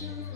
Yeah.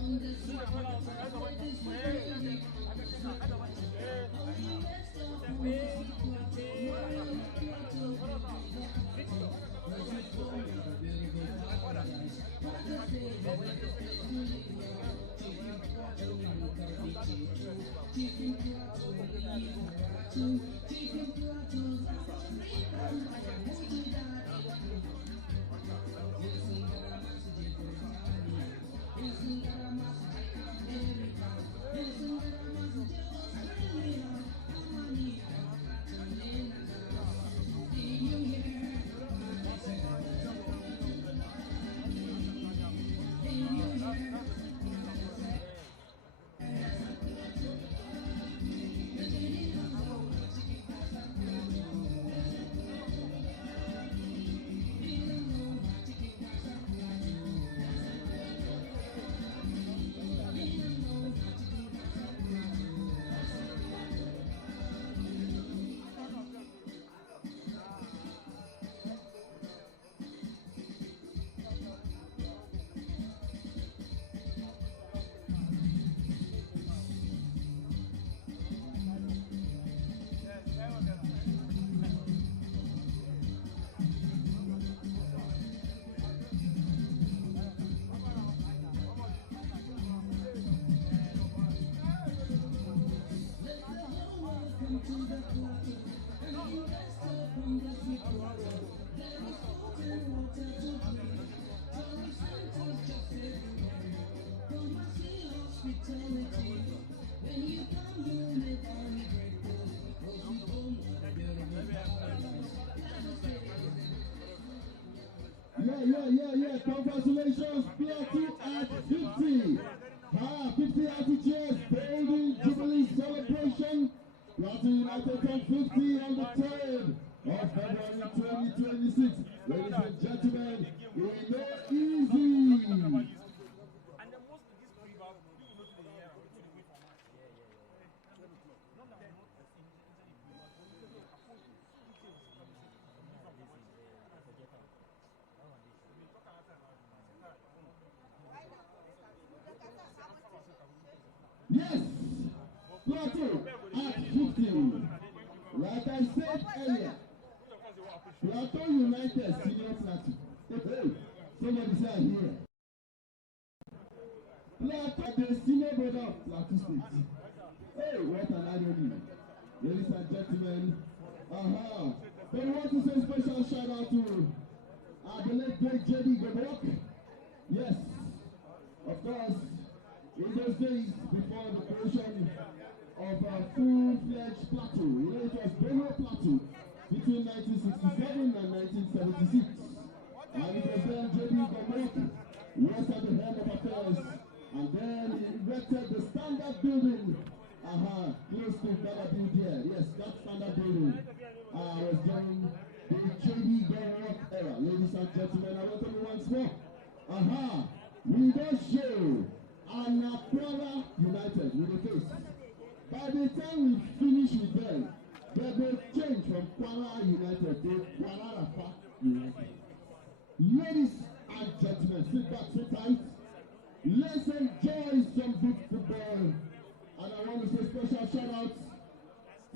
Congratulations, PLATEAU at 50. 50 attitudes, building Jubilee celebration. PLATEAU United turned 50 on the 3rd of February 2026. Ladies and gentlemen, it ain't no easy. Yes, PLATEAU at 50. Like I said earlier, PLATEAU United senior PLATEAU. Hey, somebody say here. PLATEAU, the senior brother of PLATEAU State. Hey, what an irony. Ladies and gentlemen, but we want to say special shout out to the late great JD Gobok. Yes, of course. In those days before the creation of full-fledged PLATEAU, it was Benue PLATEAU between 1967 and 1976. And it was then J.B. Gomok was at the head of affairs, and then he erected the standard building close to Gabadu there. Yes, that standard building was during the J.B. Gomok era. Ladies and gentlemen, I welcome you once more. We don't show and KWARA United with the face. By the time we finish with them, they will change from KWARA United to KWARA United. Ladies and gentlemen, sit back, sit tight. Let's enjoy some good football. And I want to say special shout outs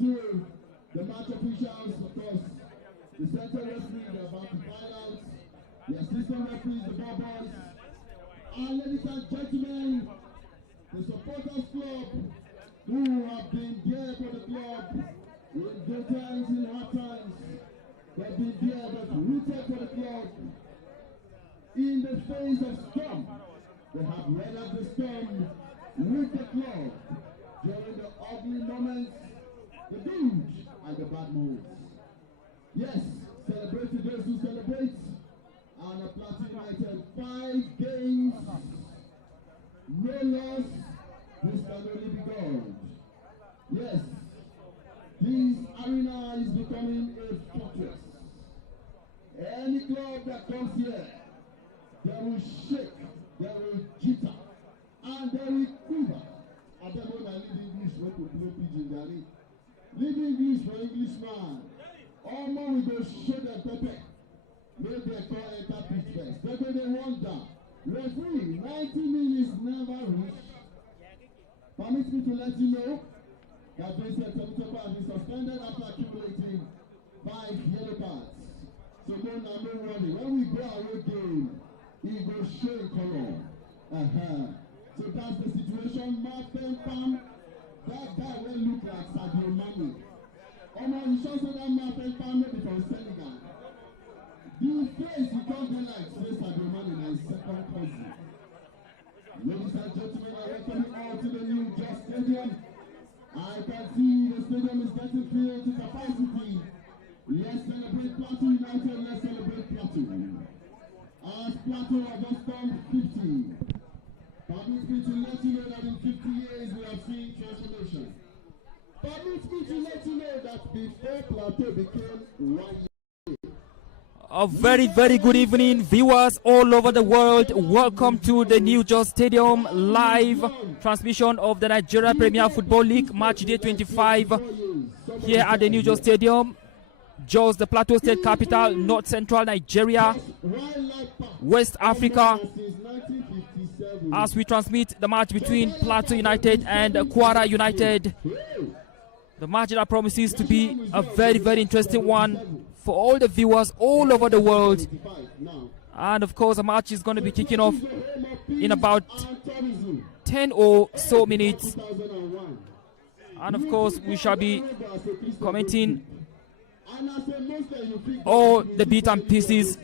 to the match officials, of course, the center referee, they're about to find out, the assistant referees, the ball boys. And ladies and gentlemen, the supporters club who have been there for the club in good times, in hard times, they've been there, they've rooted for the club. In the face of storm, they have weathered the storm with the club during the ugly moments, the good and the bad moments. Yes, celebrate to those who celebrate. And the PLATEAU United 5 games, no loss. This can only be God. Yes, this arena is becoming a fortress. Any club that comes here, they will shake, they will jitter, and they will quiver. I don't know that lead English went to blow pigeon, Gary. Lead English for Englishman. All more we go show them pepper. Maybe they call enter pitch first. But they wonder. Referee, 90 minutes now let you know that Vincent Temitoba has been suspended after accumulating 5 yellow cards. So no worry. When we go away game, he will show in color. So that's the situation. Martin Pam, that guy will look like Sadio Mane. You should say that Martin Pam maybe from Senegal. The face he don't be like Sadio Mane and his second cousin. Ladies and gentlemen, I welcome you all to the new Just Stadium. I can see the stadium is getting filled to capacity. Let's celebrate PLATEAU United. Let's celebrate PLATEAU. As PLATEAU have just turned 50. Permit me to let you know that in 50 years we have seen transformation. Permit me to let you know that before PLATEAU became 1 year. A very good evening, viewers all over the world. Welcome to the new Just Stadium live transmission of the Nigerian Premier Football League match day 25 here at the new Just Stadium. Jos, the Plateau State capital, North Central Nigeria, West Africa, as we transmit the match between PLATEAU United and KWARA United. The match that promises to be a very interesting one for all the viewers all over the world. And of course, the match is going to be kicking off in about 10 or so minutes. And of course, we shall be commenting all the bits and pieces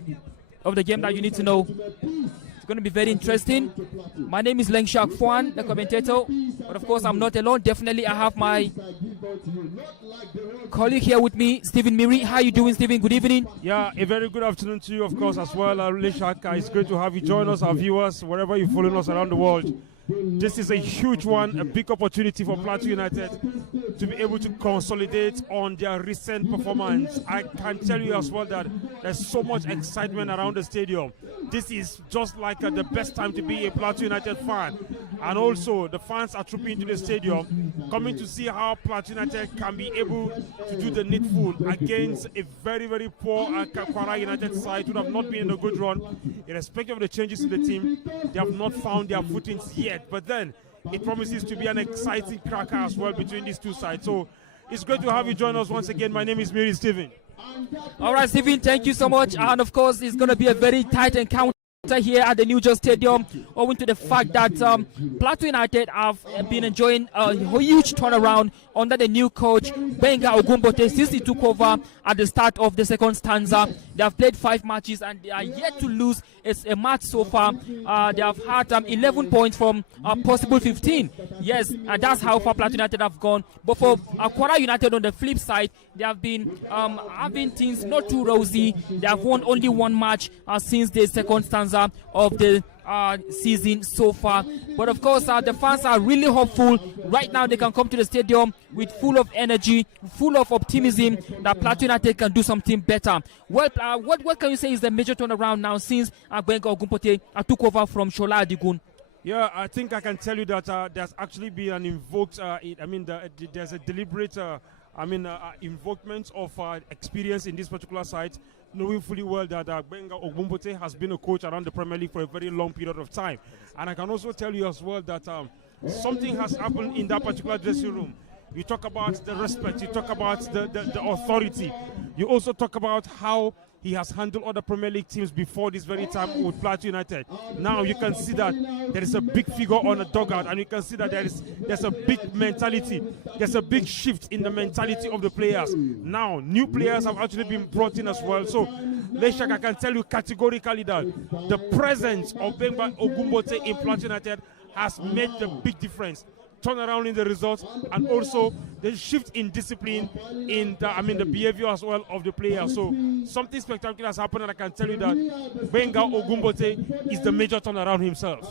of the game that you need to know. It's going to be very interesting. My name is Leng Shak Fwan, the commentator. But of course, I'm not alone. Definitely, I have my colleague here with me, Stephen Miri. How are you doing, Stephen? Good evening. Yeah, a very good afternoon to you, of course, as well. Leshak, it's great to have you join us, our viewers, wherever you're following us around the world. This is a huge one, a big opportunity for PLATEAU United to be able to consolidate on their recent performance. I can tell you as well that there's so much excitement around the stadium. This is just like the best time to be a PLATEAU United fan. And also, the fans are trooping into the stadium, coming to see how PLATEAU United can be able to do the needful against a very poor KWARA United side who have not been in a good run. Irrespective of the changes in the team, they have not found their footings yet. But then it promises to be an exciting cracker as well between these two sides. So it's great to have you join us once again. My name is Miri Stephen. All right, Stephen, thank you so much. And of course, it's going to be a very tight encounter here at the New Just Stadium, owing to the fact that PLATEAU United have been enjoying a huge turnaround under the new coach Benga Ogumbote since he took over at the start of the second stanza. They have played 5 matches and they are yet to lose a match so far. They have had 11 points from possible 15. Yes, and that's how far PLATEAU United have gone. But for KWARA United on the flip side, they have been having things not too rosy. They have won only 1 match since the second stanza of the season so far. But of course, the fans are really hopeful. Right now, they can come to the stadium with full of energy, full of optimism that PLATEAU United can do something better. Well, what can you say is the major turnaround now since Benga Ogumbote took over from Shola Adigun? Yeah, I think I can tell you that there's actually been an invoked, there's a deliberate, invokement of experience in this particular site, knowing fully well that Benga Ogumbote has been a coach around the Premier League for a very long period of time. And I can also tell you as well that something has happened in that particular dressing room. You talk about the respect, you talk about the authority. You also talk about how he has handled other Premier League teams before this very time with PLATEAU United. Now you can see that there is a big figure on the dugout, and you can see that there's a big mentality. There's a big shift in the mentality of the players. Now, new players have actually been brought in as well. So, Leshak, I can tell you categorically that the presence of Benga Ogumbote in PLATEAU United has made the big difference. Turn around in the results, and also the shift in discipline in the behavior as well of the players. So something spectacular has happened, and I can tell you that Benga Ogumbote is the major turnaround himself.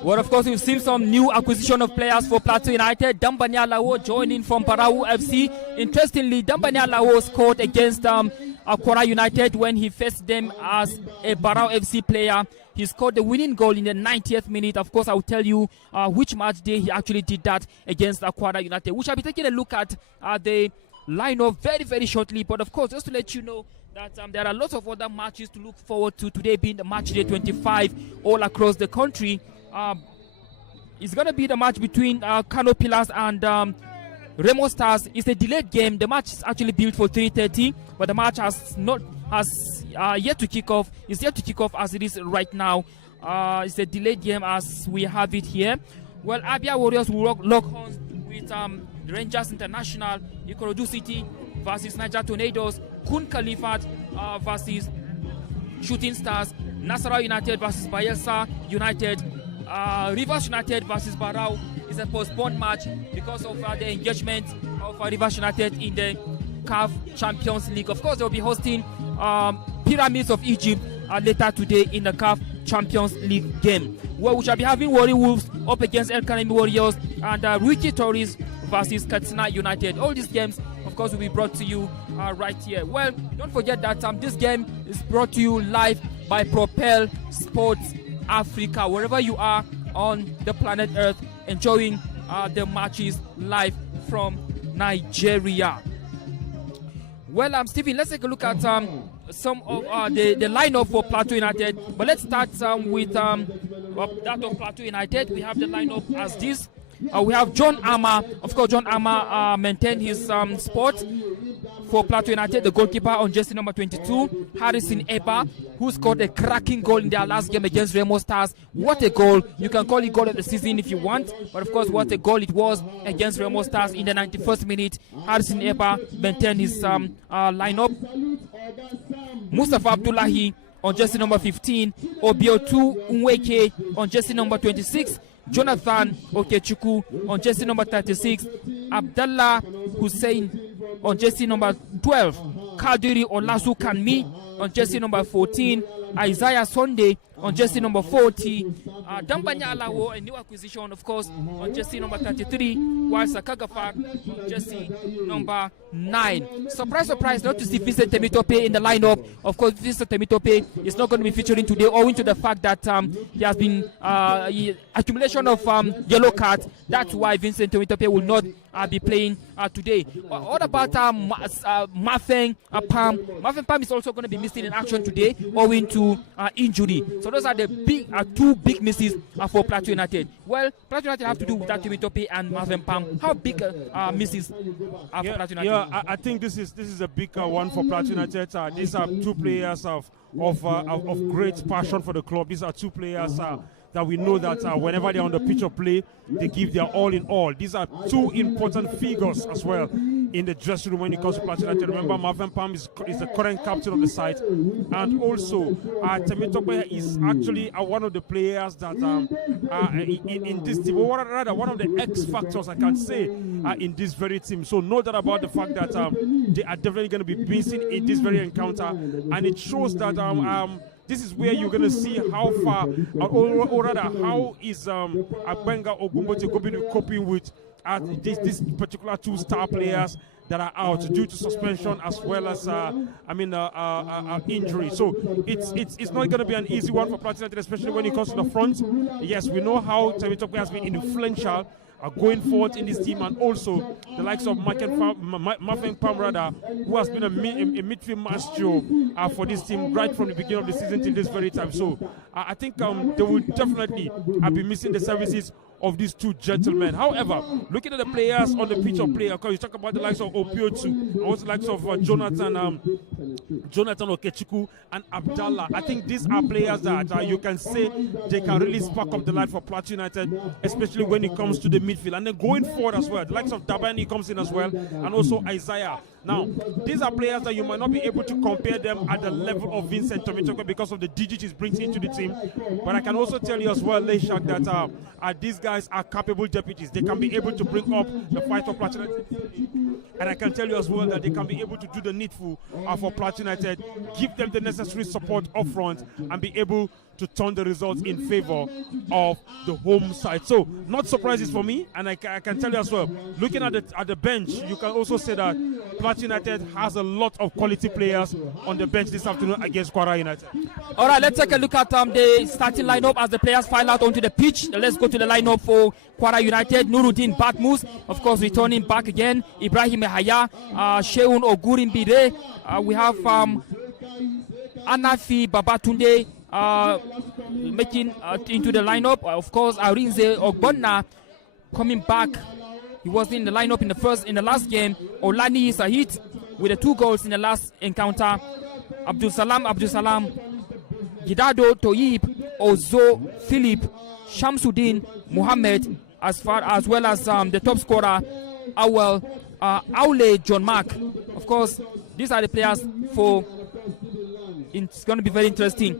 Well, of course, we've seen some new acquisition of players for PLATEAU United. Dambanya Lawo joining from Barau FC. Interestingly, Dambanya Lawo scored against KWARA United when he faced them as a Barau FC player. He scored the winning goal in the 90th minute. Of course, I will tell you which match day he actually did that against KWARA United. We shall be taking a look at the lineup very shortly. But of course, just to let you know that there are lots of other matches to look forward to. Today being the match day 25 all across the country. it's going to be the match between Kano Pillars and Remo Stars. It's a delayed game. The match is actually built for 3:30, but the match has yet to kick off. It's yet to kick off as it is right now. It's a delayed game as we have it here. Well, Abia Warriors will lock horns with Rangers International, Ikorodu City versus Niger Tornadoes, Kun Khalifat versus Shooting Stars, Nasarawa United versus Bayelsa United, Rivers United versus Barau. Is a postponed match because of the engagement of Rivers United in the CAF Champions League. Of course, they'll be hosting Pyramids of Egypt later today in the CAF Champions League game, where we shall be having Warri Wolves up against El Kanemi Warriors and Ruiki Tories versus Katsina United. All these games, of course, will be brought to you right here. Well, don't forget that this game is brought to you live by Propel Sports Africa. Wherever you are on the planet Earth, enjoying the matches live from Nigeria. Well, Stephen, let's take a look at some of the lineup for Plateau United. But let's start with that of Plateau United. We have the lineup as this. We have John Ama. Of course, John Ama maintained his spot for Plateau United, the goalkeeper on jersey number 22. Harrison Eba, who scored a cracking goal in their last game against Remo Stars. What a goal. You can call it goal of the season if you want, but of course, what a goal it was against Remo Stars in the 91st minute. Harrison Eba maintained his lineup. Mustafa Abdullahi on jersey number 15. Obiotu Nweke on jersey number 26. Jonathan Okechukwu on jersey number 36. Abdallah Hussein on jersey number 12. Kadiri Olasu Kanmi on jersey number 14. Isaiah Sunday on jersey number 40. Dambanya Alawo, a new acquisition, of course, on jersey number 33. While Sakagafar on jersey number 9. Surprise, surprise, not to see Vincent Temitope in the lineup. Of course, Vincent Temitope is not going to be featuring today, owing to the fact that he has been accumulation of yellow cards. That's why Vincent Temitope will not be playing today. What about Mafeng Pam? Mafeng Pam is also going to be missing in action today, owing to injury. So those are the two big misses for Plateau United. Well, Plateau United have to do with that Temitope and Mafeng Pam. How big misses are for Plateau United? Yeah, I think this is a big one for Plateau United. These are two players of great passion for the club. These are two players that we know that whenever they're on the pitch of play, they give their all in all. These are two important figures as well in the dressing room when it comes to Plateau United. Remember, Marvin Pam is the current captain of the side, and also Temitope is actually one of the players that in this team, or rather one of the X factors I can say in this very team. So no doubt about the fact that they are definitely going to be missing in this very encounter, and it shows that this is where you're going to see how far, or rather, how is Agbenga Ogumbote going to be coping with this particular two star players that are out due to suspension as well as injury. So it's not going to be an easy one for Plateau United, especially when it comes to the front. Yes, we know how Temitope has been influential going forward in this team, and also the likes of Mafeng Pamrada, who has been a midfield maestro for this team right from the beginning of the season till this very time. So I think they will definitely be missing the services of these two gentlemen. However, looking at the players on the pitch of play, because you talk about the likes of Opiotu, and also the likes of Jonathan Okechukwu and Abdallah, I think these are players that you can say they can really spark up the light for Plateau United, especially when it comes to the midfield. And then going forward as well, the likes of Dabani comes in as well, and also Isaiah. Now, these are players that you might not be able to compare them at the level of Vincent Temitope because of the digits he brings into the team. But I can also tell you as well, Leshak, that these guys are capable deputies. They can be able to bring up the fight for Plateau United. And I can tell you as well that they can be able to do the needful for Plateau United, give them the necessary support up front, and be able to turn the results in favor of the home side. So, not surprises for me, and I can tell you as well, looking at the bench, you can also say that Plateau United has a lot of quality players on the bench this afternoon against KWARA United. All right, let's take a look at the starting lineup as the players file out onto the pitch. Let's go to the lineup for KWARA United. Nuruddin Batmus, of course, returning back again. Ibrahim Ehaya, Sheun Ogurimbire. We have Anafi Babatunde, making into the lineup. Of course, Arinze Ogbonna coming back. He was in the lineup in the last game. Olani Sahit with the 2 goals in the last encounter. Abdul Salam, Gidado Toyib, Ozo Philip, Shamsuddin Muhammad, as well as the top scorer, Aule John Mark. Of course, these are the players for. It's going to be very interesting.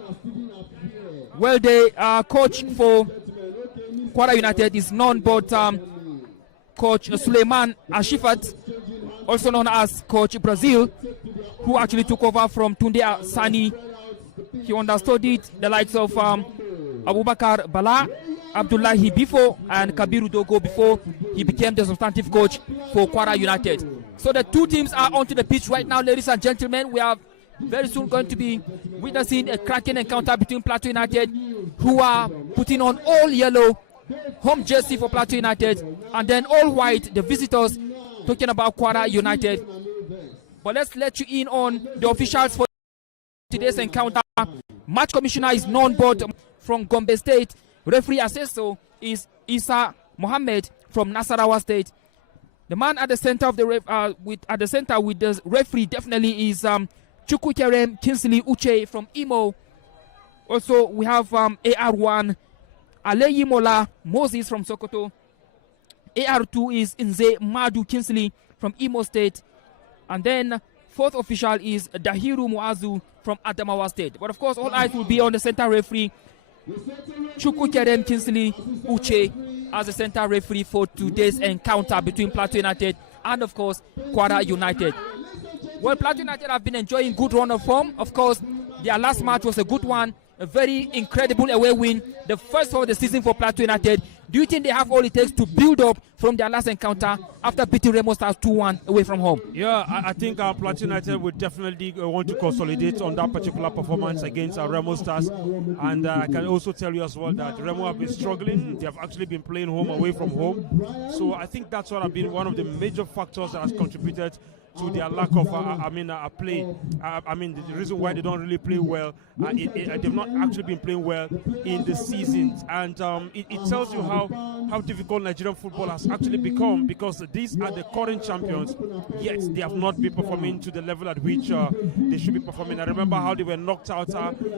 Well, the coach for KWARA United is none but Coach Suleiman Ashifat, also known as Coach Brazil, who actually took over from Tunde Sani. He understudied the likes of Abubakar Bala, Abdullahi Bifo, and Kabiru Dogo before he became the substantive coach for KWARA United. So the 2 teams are onto the pitch right now, ladies and gentlemen. We are very soon going to be witnessing a cracking encounter between PLATEAU United, who are putting on all yellow home jersey for PLATEAU United, and then all white, the visitors, talking about KWARA United. But let's let you in on the officials for today's encounter. Match commissioner is none but from Gombe State. Referee assessor is Isa Mohammed from Nasarawa State. The man at the center of the with the referee definitely is Chukwukerem Kinsley Uche from Imo. Also, we have AR1 Aleyimola Moses from Sokoto. AR2 is Nze Madu Kinsley from Imo State. And then 4th official is Dahiru Muazu from Adamawa State. But of course, all eyes will be on the center referee, Chukwukerem Kinsley Uche, as the center referee for today's encounter between PLATEAU United and, of course, KWARA United. Well, PLATEAU United have been enjoying good run of form. Of course, their last match was a good one. A very incredible away win. The first of the season for PLATEAU United. Do you think they have all it takes to build up from their last encounter after beating Remo Stars 2-1 away from home? Yeah, I think PLATEAU United would definitely want to consolidate on that particular performance against Remo Stars. And I can also tell you as well that Remo have been struggling. They have actually been playing home away from home. So I think that's what have been one of the major factors that has contributed to their lack of play. The reason why they don't really play well, they've not actually been playing well in the seasons, and it tells you how difficult Nigerian football has actually become, because these are the current champions, yet they have not been performing to the level at which they should be performing. I remember how they were knocked out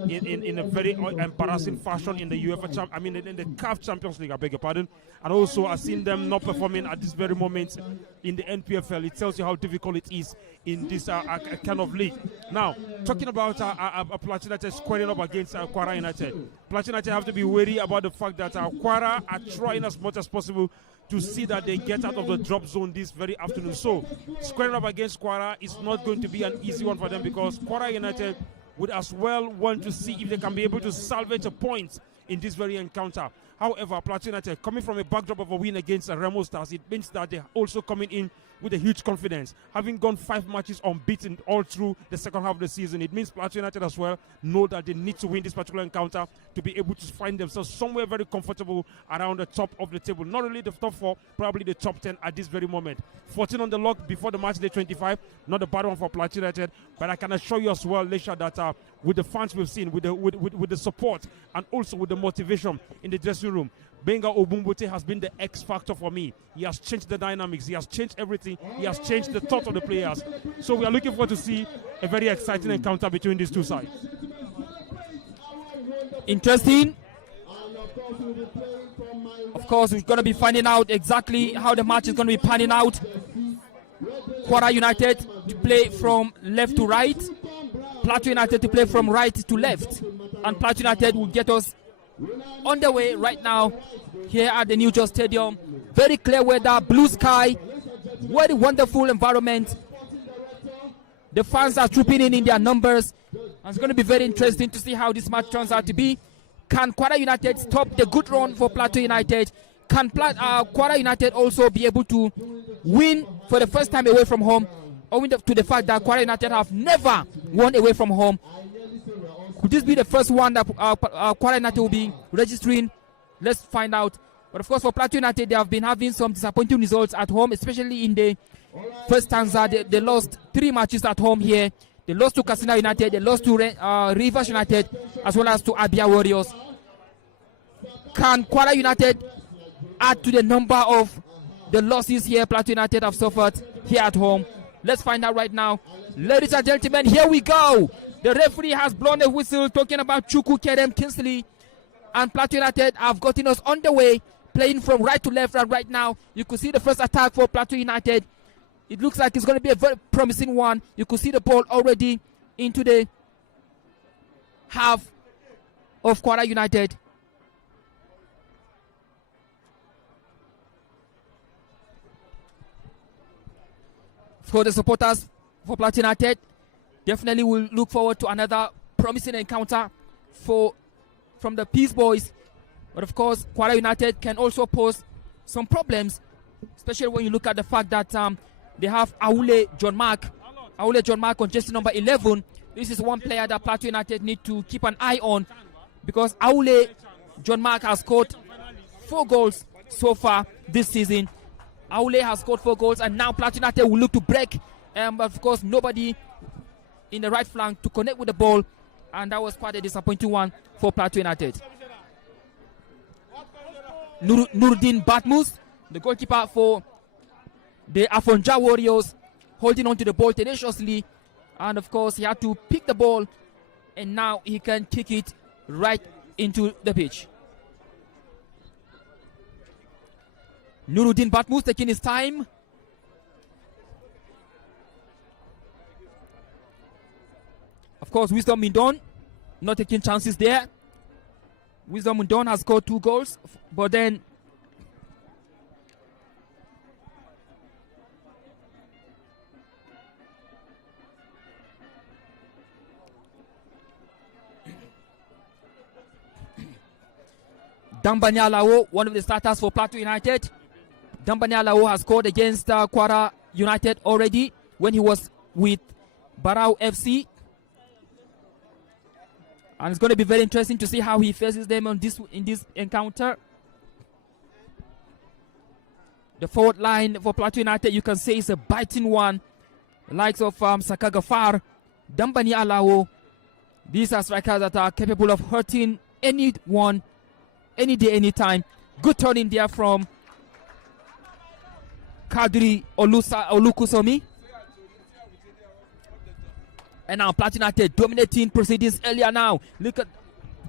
in a very embarrassing fashion in the UEFA in the CAF Champions League, I beg your pardon, and also I've seen them not performing at this very moment in the NPFL. It tells you how difficult it is in this kind of league. Now, talking about PLATEAU United squaring up against KWARA United, PLATEAU United have to be wary about the fact that KWARA are trying as much as possible to see that they get out of the drop zone this very afternoon. So, squaring up against KWARA is not going to be an easy one for them, because KWARA United would as well want to see if they can be able to salvage a point in this very encounter. However, PLATEAU United, coming from a backdrop of a win against Remo Stars, it means that they're also coming in with a huge confidence. Having gone 5 matches unbeaten all through the second half of the season, it means PLATEAU United as well know that they need to win this particular encounter to be able to find themselves somewhere very comfortable around the top of the table. Not only the top 4, probably the top 10 at this very moment. 14 on the log before the match day 25. Not a bad one for PLATEAU United, but I can assure you as well, Leisha, that with the fans we've seen, with the support, and also with the motivation in the dressing room, Benga Obumbote has been the X factor for me. He has changed the dynamics. He has changed everything. He has changed the thought of the players. So we are looking forward to see a very exciting encounter between these two sides. Interesting. Of course, we're going to be finding out exactly how the match is going to be panning out. KWARA United to play from left to right. PLATEAU United to play from right to left. And PLATEAU United will get us on the way right now here at the New Just Stadium. Very clear weather, blue sky, very wonderful environment. The fans are trooping in their numbers. And it's going to be very interesting to see how this match turns out to be. Can KWARA United stop the good run for PLATEAU United? Can KWARA United also be able to win for the first time away from home, owing to the fact that KWARA United have never won away from home? Could this be the first one that KWARA United will be registering? Let's find out. But of course, for PLATEAU United, they have been having some disappointing results at home, especially in the first stanza. They lost 3 matches at home here. They lost to Katsina United, they lost to Rivers United, as well as to Abia Warriors. Can KWARA United add to the number of the losses here Plateau United have suffered here at home? Let's find out right now. Ladies and gentlemen, here we go. The referee has blown a whistle talking about Chukwu Kerem Kingsley. And Plateau United have gotten us on the way, playing from right to left. And right now, you could see the first attack for Plateau United. It looks like it's going to be a very promising one. You could see the ball already into the half of KWARA United. For the supporters for Plateau United, definitely will look forward to another promising encounter from the Peace Boys. But of course, KWARA United can also pose some problems, especially when you look at the fact that they have Aule John Mark on jersey number 11. This is one player that Plateau United need to keep an eye on, because Aule John Mark has scored 4 goals so far this season. Aule has scored 4 goals, and now Plateau United will look to break. But of course, nobody in the right flank to connect with the ball, and that was quite a disappointing one for Plateau United. Nuruddin Batmus, the goalkeeper for the Afonja Warriors, holding on to the ball tenaciously, and of course he had to pick the ball, and now he can kick it right into the pitch. Nuruddin Batmus taking his time. Of course, Wisdom Mindon not taking chances there. Wisdom Mindon has scored 2 goals, but then Dambani Alao, one of the starters for Plateau United. Dambani Alao has scored against KWARA United already when he was with Barao FC. And it's going to be very interesting to see how he faces them in this encounter. The forward line for Plateau United, you can say, is a biting one. The likes of Saka Gafar, Dambani Alao. These are strikers that are capable of hurting anyone, any day, anytime. Good turn in there from Kadri Olukusomi. And now Plateau United dominating proceedings earlier now. Look at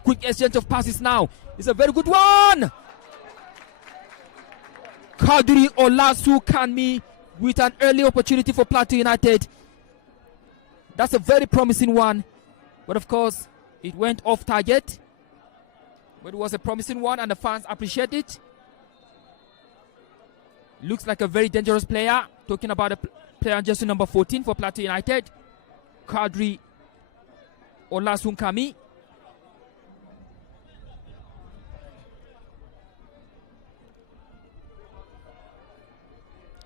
quick exchange of passes now. It's a very good one. Kadri Olasukanmi with an early opportunity for Plateau United. That's a very promising one. But of course, it went off target. But it was a promising one and the fans appreciate it. Looks like a very dangerous player. Talking about a player on jersey number 14 for Plateau United. Kadri Olasunkami.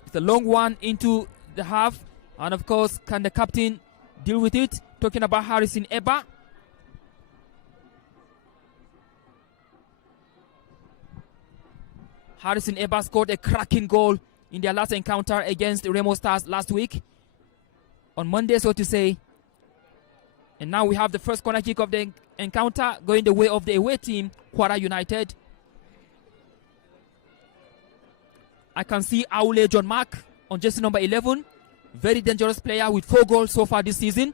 It's a long one into the half, and of course, can the captain deal with it? Talking about Harrison Eba. Harrison Eba scored a cracking goal in their last encounter against the Remo Stars last week, on Monday, so to say. And now we have the first corner kick of the encounter going the way of the away team, KWARA United. I can see Aule John Mark on jersey number 11. Very dangerous player with 4 goals so far this season.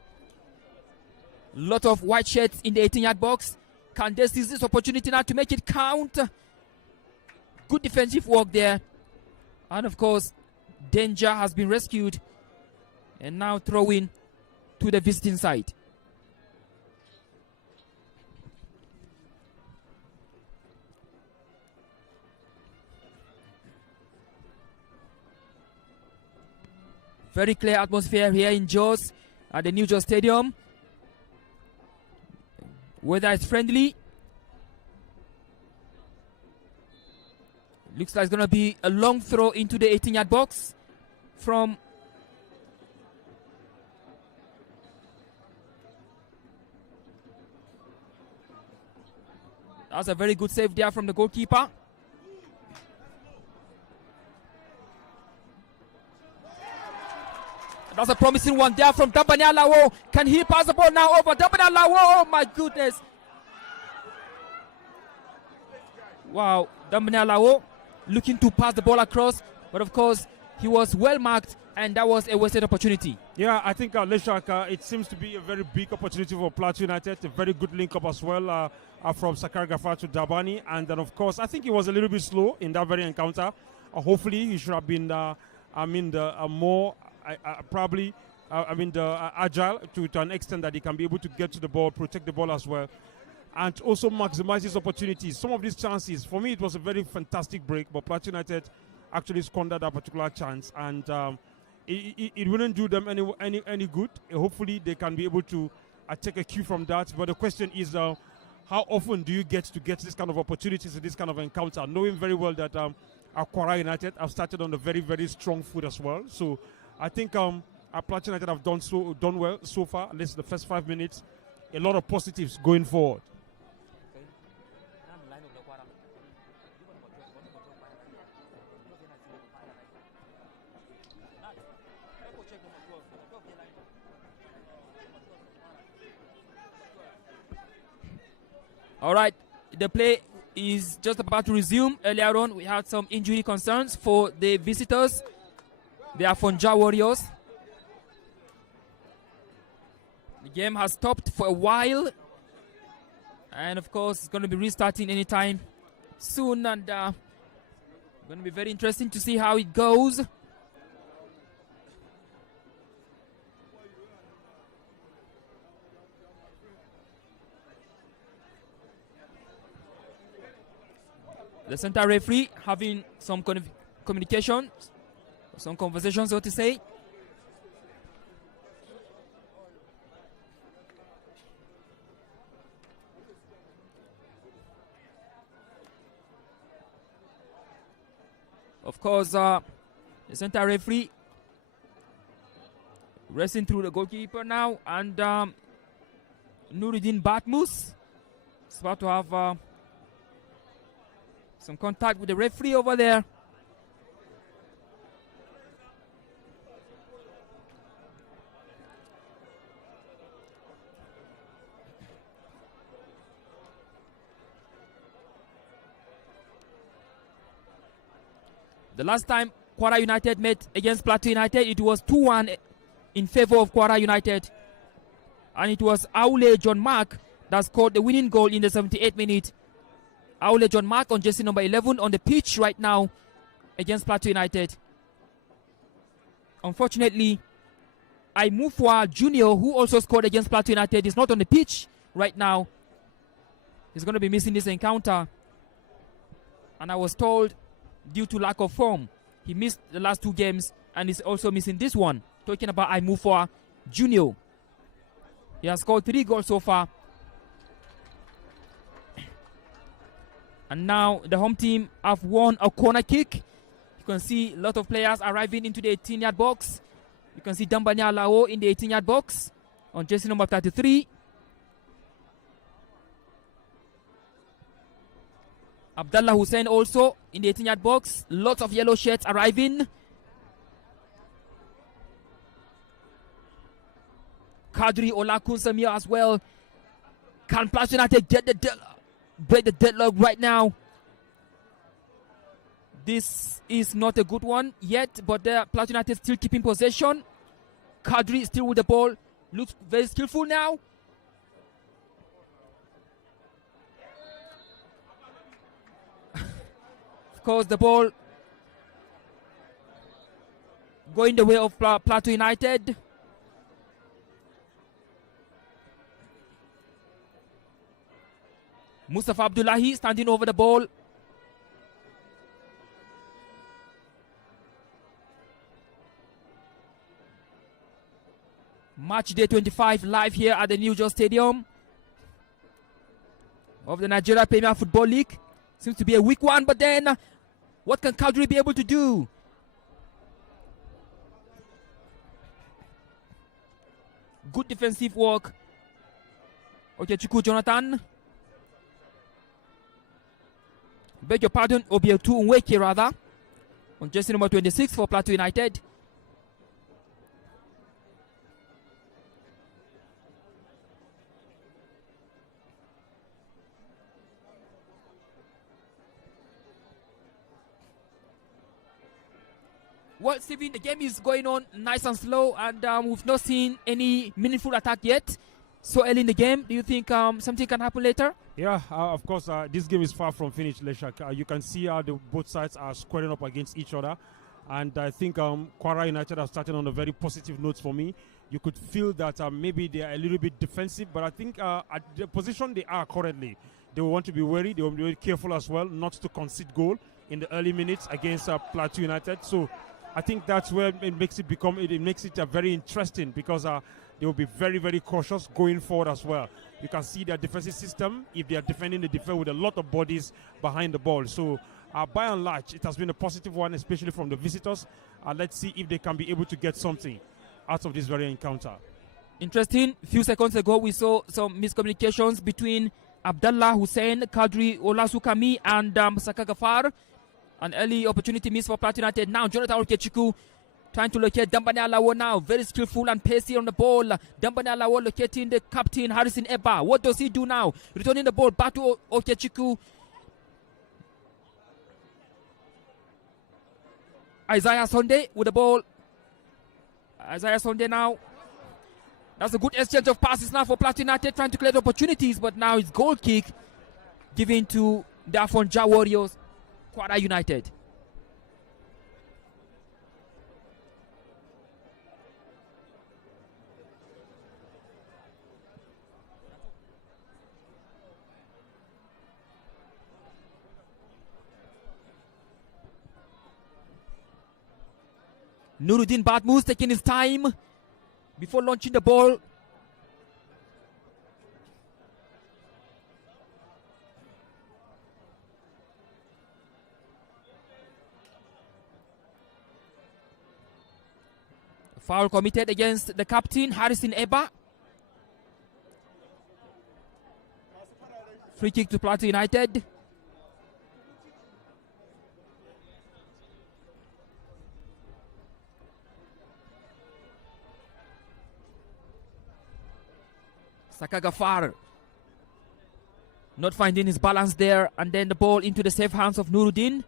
Lot of white shirts in the 18-yard box. Can they seize this opportunity now to make it count? Good defensive work there. And of course, danger has been rescued. And now throwing to the visiting side. Very clear atmosphere here in Jos at the New Jos Stadium. Weather is friendly. Looks like it's going to be a long throw into the 18-yard box from That's a very good save there from the goalkeeper. That's a promising one there from Dambanya Lawo. Can he pass the ball now over Dambanya Lawo? Oh my goodness. Wow, Dambanya Lawo looking to pass the ball across, but of course he was well marked and that was a wasted opportunity. Yeah, I think Leshak, it seems to be a very big opportunity for Plateau United. A very good link up as well from Sakar Gafar to Dabani. And then of course, I think he was a little bit slow in that very encounter. Hopefully he should have been more agile to an extent that he can be able to get to the ball, protect the ball as well, and also maximize his opportunities. Some of these chances, for me, it was a very fantastic break, but Plateau United actually squandered that particular chance, and it wouldn't do them any good. Hopefully, they can be able to take a cue from that. But the question is, how often do you get this kind of opportunities in this kind of encounter, knowing very well that KWARA United have started on a very, very strong foot as well. So I think Plateau United have done well so far, at least the first 5 minutes. A lot of positives going forward. All right, the play is just about to resume. Earlier on, we had some injury concerns for the visitors. They are Fonja Warriors. The game has stopped for a while. And of course, it's going to be restarting anytime soon. And going to be very interesting to see how it goes. The center referee having some communication, some conversation, so to say. Of course, the center referee racing through the goalkeeper now, and Nuruddin Batmus is about to have some contact with the referee over there. The last time KWARA United met against Plateau United, it was 2-1 in favor of KWARA United. And it was Aule John Mark that scored the winning goal in the 78th minute. Aule John Mark on jersey number 11 on the pitch right now against Plateau United. Unfortunately, Aimufwa Junior, who also scored against Plateau United, is not on the pitch right now. He's going to be missing this encounter. And I was told, due to lack of form, he missed the last 2 games and is also missing this one. Talking about Aimufwa Junior. He has scored 3 goals so far. And now the home team have won a corner kick. You can see a lot of players arriving into the 18-yard box. You can see Dambanya Lao in the 18-yard box on jersey number 33. Abdallah Hussein also in the 18-yard box. Lots of yellow shirts arriving. Kadri Olakun Samir as well. Can Plateau United break the deadlock right now? This is not a good one yet, but the Plateau United still keeping possession. Kadri still with the ball. Looks very skillful now. Of course, the ball going the way of Plateau United. Mustafa Abdullahi standing over the ball. Match day 25 live here at the New Jos Stadium of the Nigerian Premier Football League. Seems to be a weak one, but then what can Kadri be able to do? Good defensive work. Okay, Chuku Jonathan. Beg your pardon, Obietu Nweke rather. On jersey number 26 for Plateau United. Well, Stephen, the game is going on nice and slow, and we've not seen any meaningful attack yet. So early in the game, do you think something can happen later? Yeah, of course, this game is far from finished, Leshak. You can see how both sides are squaring up against each other. And I think KWARA United have started on a very positive note for me. You could feel that maybe they are a little bit defensive, but I think at the position they are currently, they will want to be wary. They will be very careful as well not to concede goal in the early minutes against PLATEAU United. So I think that's where it makes it very interesting, because they will be very, very cautious going forward as well. You can see their defensive system, if they are defending the defense with a lot of bodies behind the ball. So by and large, it has been a positive one, especially from the visitors. Let's see if they can be able to get something out of this very encounter. Interesting. A few seconds ago, we saw some miscommunications between Abdallah Hussein, Kadri Olasukami, and Saka Gafar. An early opportunity missed for PLATEAU United. Now Jonathan Okechiku trying to locate Dambane Alawo now. Very skillful and pacey on the ball. Dambane Alawo locating the captain, Harrison Eba. What does he do now? Returning the ball back to Okechiku. Isaiah Sunday with the ball. Isaiah Sunday now. That's a good exchange of passes now for PLATEAU United, trying to create opportunities, but now it's goal kick given to the Afonja Warriors, KWARA United. Nuruddin Batmus taking his time before launching the ball. Foul committed against the captain, Harrison Eba. Free kick to PLATEAU United. Saka Gafar not finding his balance there, and then the ball into the safe hands of Nuruddin.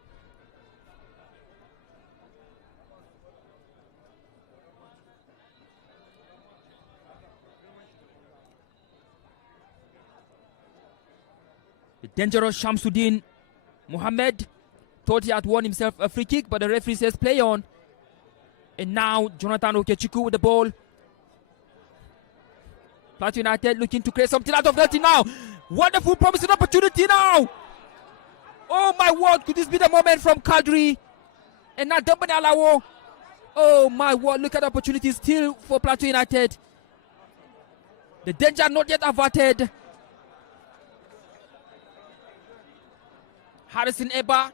The dangerous Shamsuddin Mohammed thought he had won himself a free kick, but the referee says play on. And now Jonathan Okechiku with the ball. PLATEAU United looking to create something out of nothing now. Wonderful, promising opportunity now. Oh my word, could this be the moment from Kadri? And now Dambane Alawo. Oh my word, look at the opportunity still for PLATEAU United. The danger not yet averted. Harrison Eba.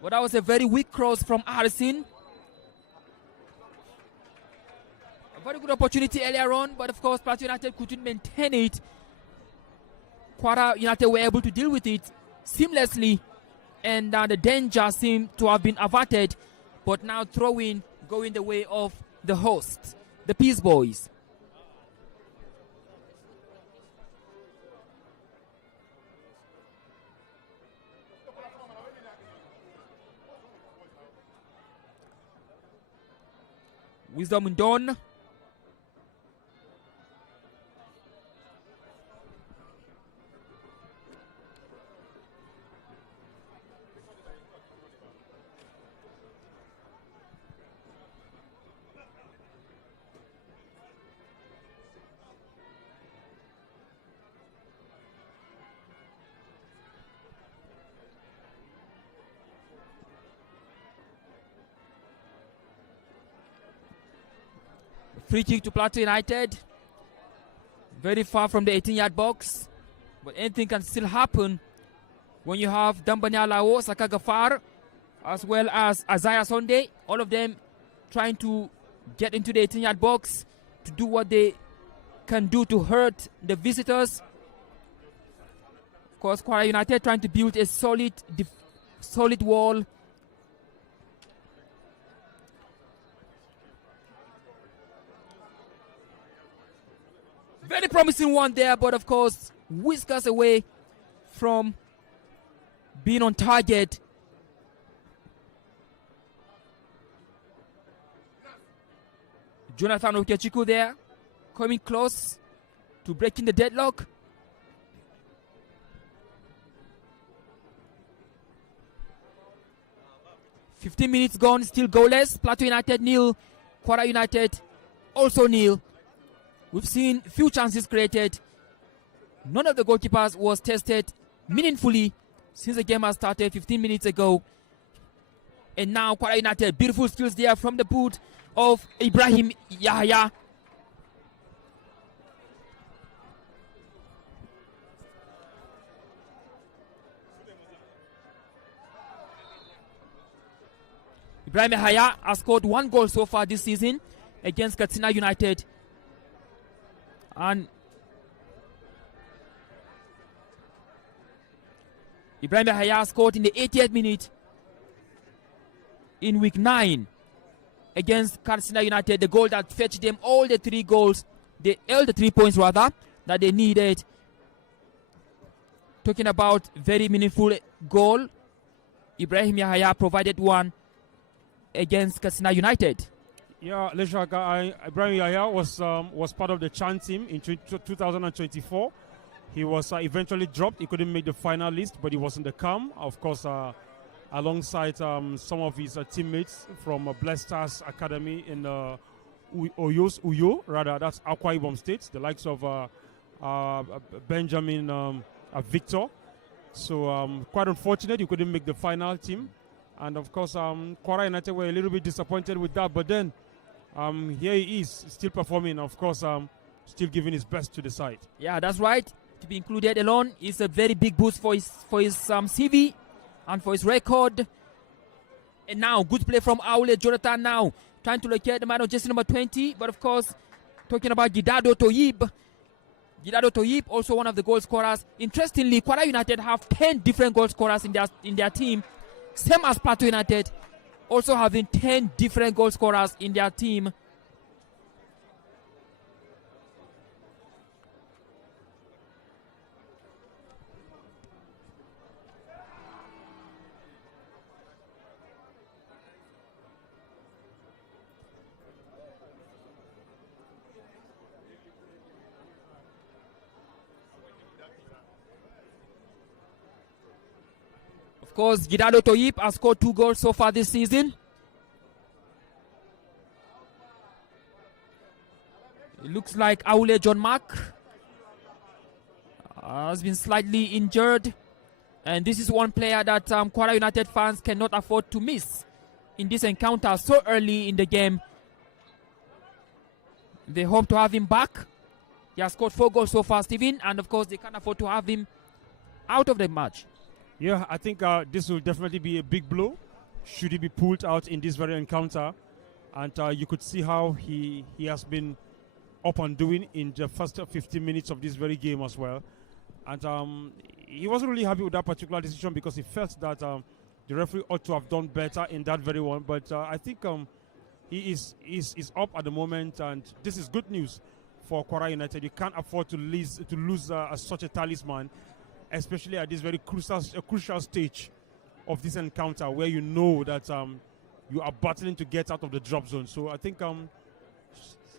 Well, that was a very weak cross from Harrison. A very good opportunity earlier on, but of course PLATEAU United couldn't maintain it. KWARA United were able to deal with it seamlessly, and the danger seemed to have been averted. But now throwing going the way of the hosts, the Peace Boys. Wisdom Ndon. Free kick to PLATEAU United. Very far from the 18-yard box. But anything can still happen when you have Dambane Alawo, Saka Gafar, as well as Isaiah Sunday. All of them trying to get into the 18-yard box to do what they can do to hurt the visitors. Of course, KWARA United trying to build a solid wall. Very promising one there, but of course, whiskers away from being on target. Jonathan Okechukwu there, coming close to breaking the deadlock. "15 minutes gone, still goalless. Plateau United nil, KWARA United also nil. We've seen few chances created. None of the goalkeepers was tested meaningfully since the game has started 15 minutes ago. And now KWARA United, beautiful skills there from the boot of Ibrahim Yahya. Ibrahim Yahya has scored 1 goal so far this season against Katsina United. And Ibrahim Yahya scored in the 80th minute in week 9 against Katsina United, the goal that fetched them all the 3 goals, all the 3 points rather, that they needed. Talking about very meaningful goal, Ibrahim Yahya provided one against Katsina United. Yeah, Leshaka, Ibrahim Yahya was part of the Chan team in 2024. He was eventually dropped. He couldn't make the final list, but he was in the camp, of course, alongside some of his teammates from Blessed Stars Academy in Uyo, that's Akwa Ibom State, the likes of Benjamin Victor. So quite unfortunate he couldn't make the final team. And of course, KWARA United were a little bit disappointed with that, but then here he is, still performing, of course, still giving his best to the side. Yeah, that's right. To be included alone is a very big boost for his CV and for his record. And now, good play from Aule Jonathan now, trying to locate the man of jersey number 20. But of course, talking about Gidado Toyib. Gidado Toyib, also one of the goal scorers. Interestingly, KWARA United have 10 different goal scorers in their team. Same as Plateau United, also having 10 different goal scorers in their team. Of course, Gidado Toyib has scored 2 goals so far this season. It looks like Aule John Mark has been slightly injured. And this is one player that KWARA United fans cannot afford to miss in this encounter so early in the game. They hope to have him back. He has scored 4 goals so far, Stephen. And of course, they can't afford to have him out of the match. Yeah, I think this will definitely be a big blow should he be pulled out in this very encounter. And you could see how he has been up and doing in the first 15 minutes of this very game as well. And he wasn't really happy with that particular decision because he felt that the referee ought to have done better in that very one. But I think he is up at the moment, and this is good news for KWARA United. You can't afford to lose such a talisman, especially at this very crucial stage of this encounter where you know that you are battling to get out of the drop zone. So I think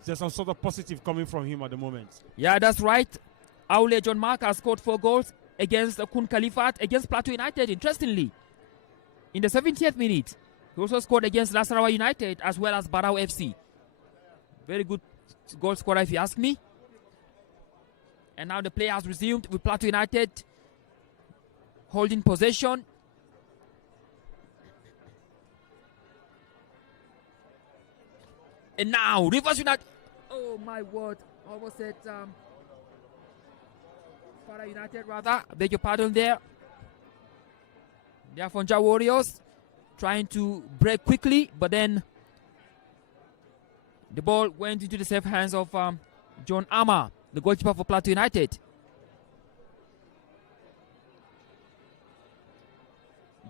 there's some sort of positive coming from him at the moment. Yeah, that's right. Aule John Mark has scored 4 goals against Kun Khalifat, against Plateau United, interestingly. In the 70th minute, he also scored against Nasarawa United as well as Barao FC. Very good goal scorer if you ask me. And now the play has resumed with Plateau United holding possession. And now Rivers United. Oh my word! Almost said KWARA United rather. I beg your pardon there. The Afonja Warriors trying to break quickly, but then the ball went into the safe hands of John Ama, the goalkeeper for Plateau United.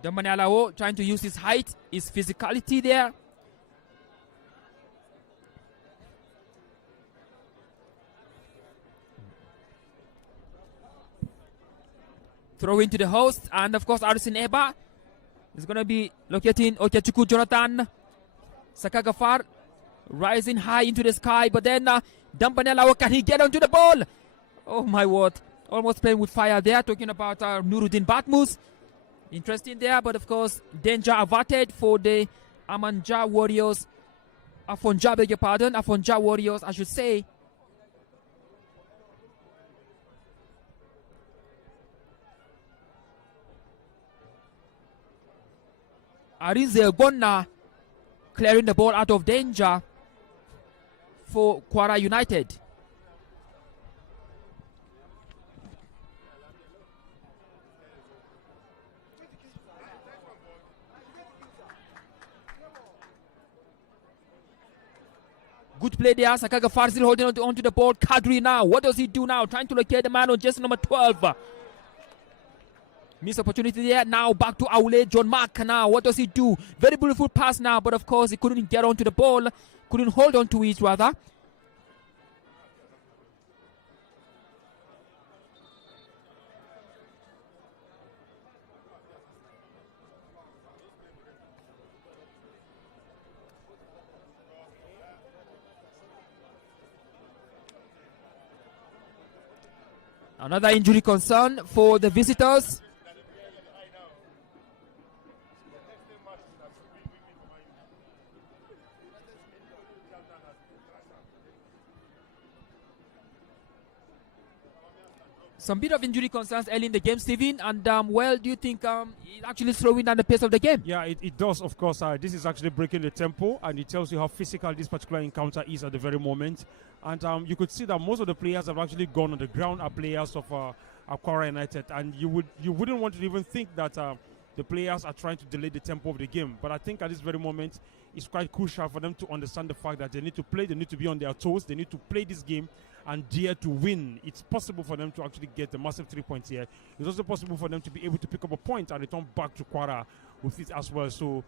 Domani Alao trying to use his height, his physicality there. Throw into the host, and of course Arisen Eba is going to be locating Okechukwu Jonathan. Saka Gafar rising high into the sky, but then Dampanela, can he get onto the ball? Oh my word, almost playing with fire there, talking about Nuruddin Batmus. Interesting there, but of course, danger averted for the Afonja Warriors. Afonja, beg your pardon, Afonja Warriors, I should say. Arinze Gonna clearing the ball out of danger for KWARA United. Good play there. Sakaga Farzil holding onto the ball. Kadri now. What does he do now? Trying to locate the man on just number 12. Missed opportunity there. Now back to Aule. John Mark now. What does he do? Very beautiful pass now. But of course he couldn't get onto the ball. Couldn't hold on to it rather. Another injury concern for the visitors. Some bit of injury concerns early in the game, Steven. And well, do you think it's actually slowing down the pace of the game? Yeah, it does, of course. This is actually breaking the tempo, and it tells you how physical this particular encounter is at the very moment. And you could see that most of the players have actually gone on the ground, are players of KWARA United. And you wouldn't want to even think that the players are trying to delay the tempo of the game. But I think at this very moment, it's quite crucial for them to understand the fact that they need to play, they need to be on their toes, they need to play this game and dare to win. It's possible for them to actually get a massive 3 points here. It's also possible for them to be able to pick up a point and return back to KWARA with it as well. So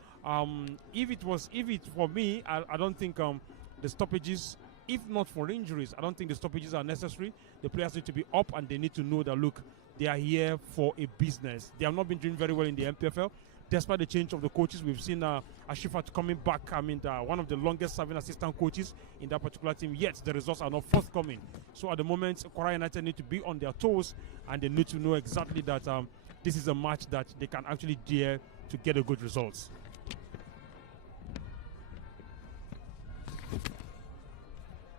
if it for me, I don't think the stoppages, if not for injuries, I don't think the stoppages are necessary. The players need to be up and they need to know that, look, they are here for a business. They have not been doing very well in the NPFL. Despite the change of the coaches, we've seen Ashifat coming back. I mean, one of the longest serving assistant coaches in that particular team. Yet the results are not forthcoming. So at the moment, KWARA United need to be on their toes, and they need to know exactly that this is a match that they can actually dare to get a good results.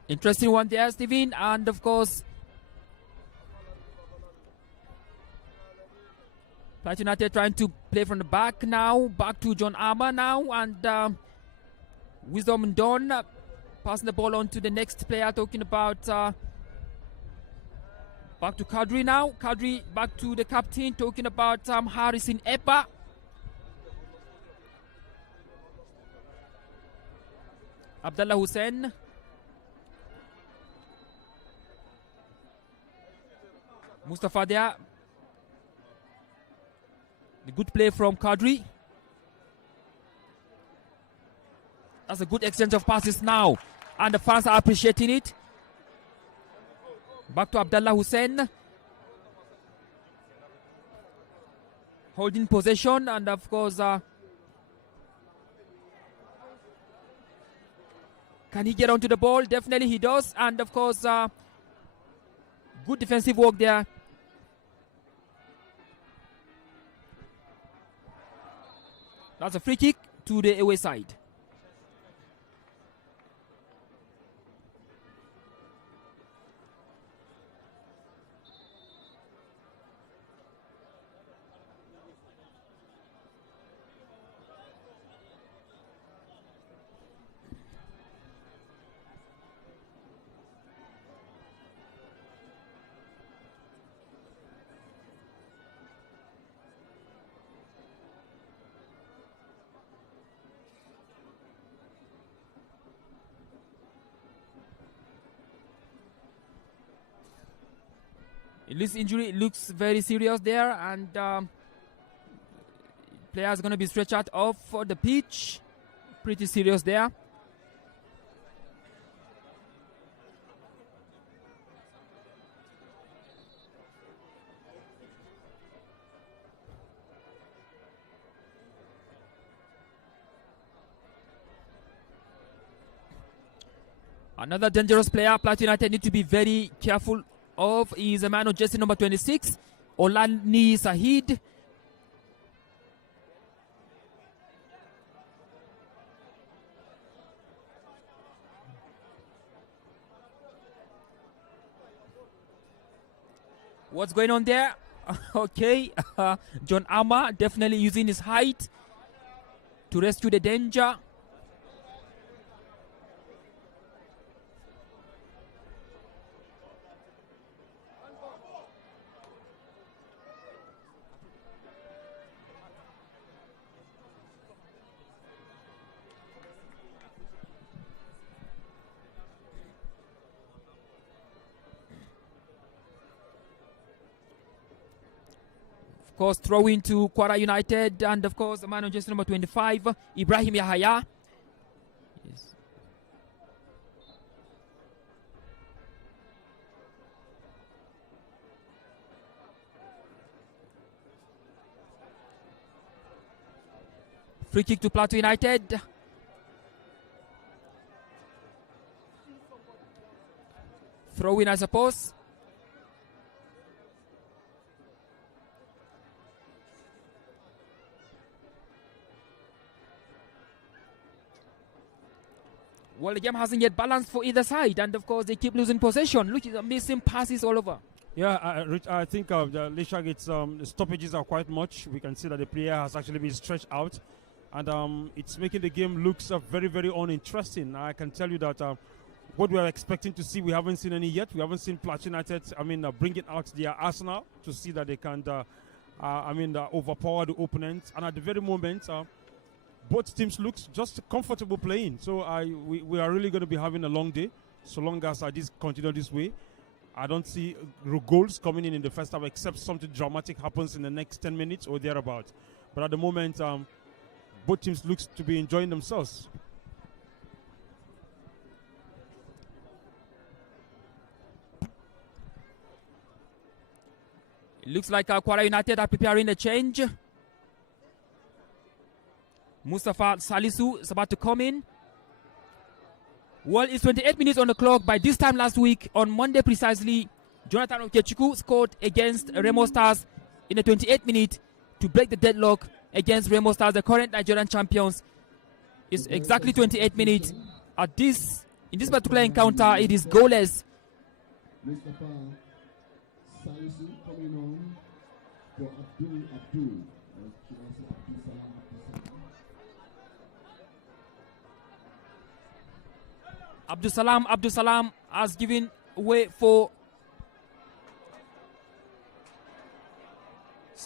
Interesting one there, Steven, and of course, PLATEAU United trying to play from the back now. Back to John Armour now. And Wisdom Don passing the ball on to the next player. Talking about back to Kadri now. Kadri back to the captain. Talking about Harrison Epa. Abdallah Hussein. Mustafa there. The good play from Kadri. That's a good exchange of passes now. And the fans are appreciating it. Back to Abdallah Hussein. Holding possession. And of course, can he get onto the ball? Definitely he does. And of course, good defensive work there. That's a free kick to the away side. This injury looks very serious there, and players going to be stretched out off for the pitch. Pretty serious there. Another dangerous player Plateau United need to be very careful of is a man on jersey number 26, Olani Sahid. What's going on there? Okay, John Amma definitely using his height to rescue the danger. Of course, throw into KWARA United, and of course, the man on jersey number 25, Ibrahim Yahaya. Yes. Free kick to Plateau United. Throw in, I suppose. Well, the game hasn't yet balanced for either side, and of course they keep losing possession. Look, at missing passes all over. Yeah, I think the Leshag's the stoppages are quite much. We can see that the player has actually been stretched out, and it's making the game looks very, very uninteresting. I can tell you that what we are expecting to see, we haven't seen any yet. We haven't seen Plateau United, bringing out their arsenal to see that they can, overpower the opponent. And at the very moment, both teams look just comfortable playing. So we are really going to be having a long day, so long as this continue this way. I don't see goals coming in the first half, except something dramatic happens in the next 10 minutes or thereabout. But at the moment, both teams look to be enjoying themselves. It looks like KWARA United are preparing a change. Mustafa Salisu is about to come in. Well, it's 28 minutes on the clock. By this time last week, on Monday precisely, Jonathan Okechukwu scored against Remo Stars in the 28th minute to break the deadlock against Remo Stars, the current Nigerian champions. It's exactly 28 minutes. In this particular encounter, it is goalless. Mustafa Salisu coming on for Abdul. Abdul Salam has given way for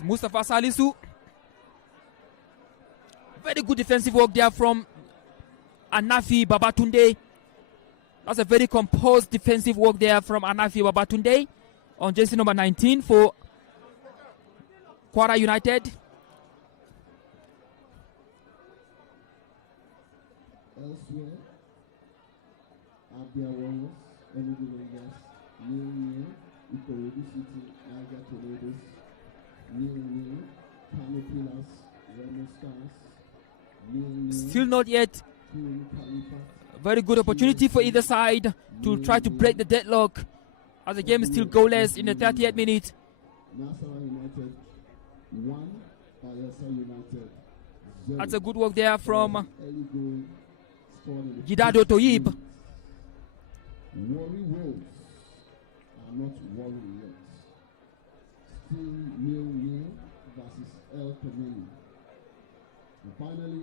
Mustafa Salisu. Very good defensive work there from Anafi Babatunde. That's a very composed defensive work there from Anafi Babatunde on jersey number 19 for KWARA United. Elsewhere, Abia Warriors, Enugu Rangers, New Ikorodu City, Niger Tornadoes, New Kano Pillars, Remo Stars, still not yet. Very good opportunity for either side to try to break the deadlock as the game is still goalless in the 38th minute. Nasarawa United 1, Bayelsa United 0. That's a good work there from Gidado Toyib. Worry Wolves are not worrying yet. Still 0-0 versus El Kameni. Finally,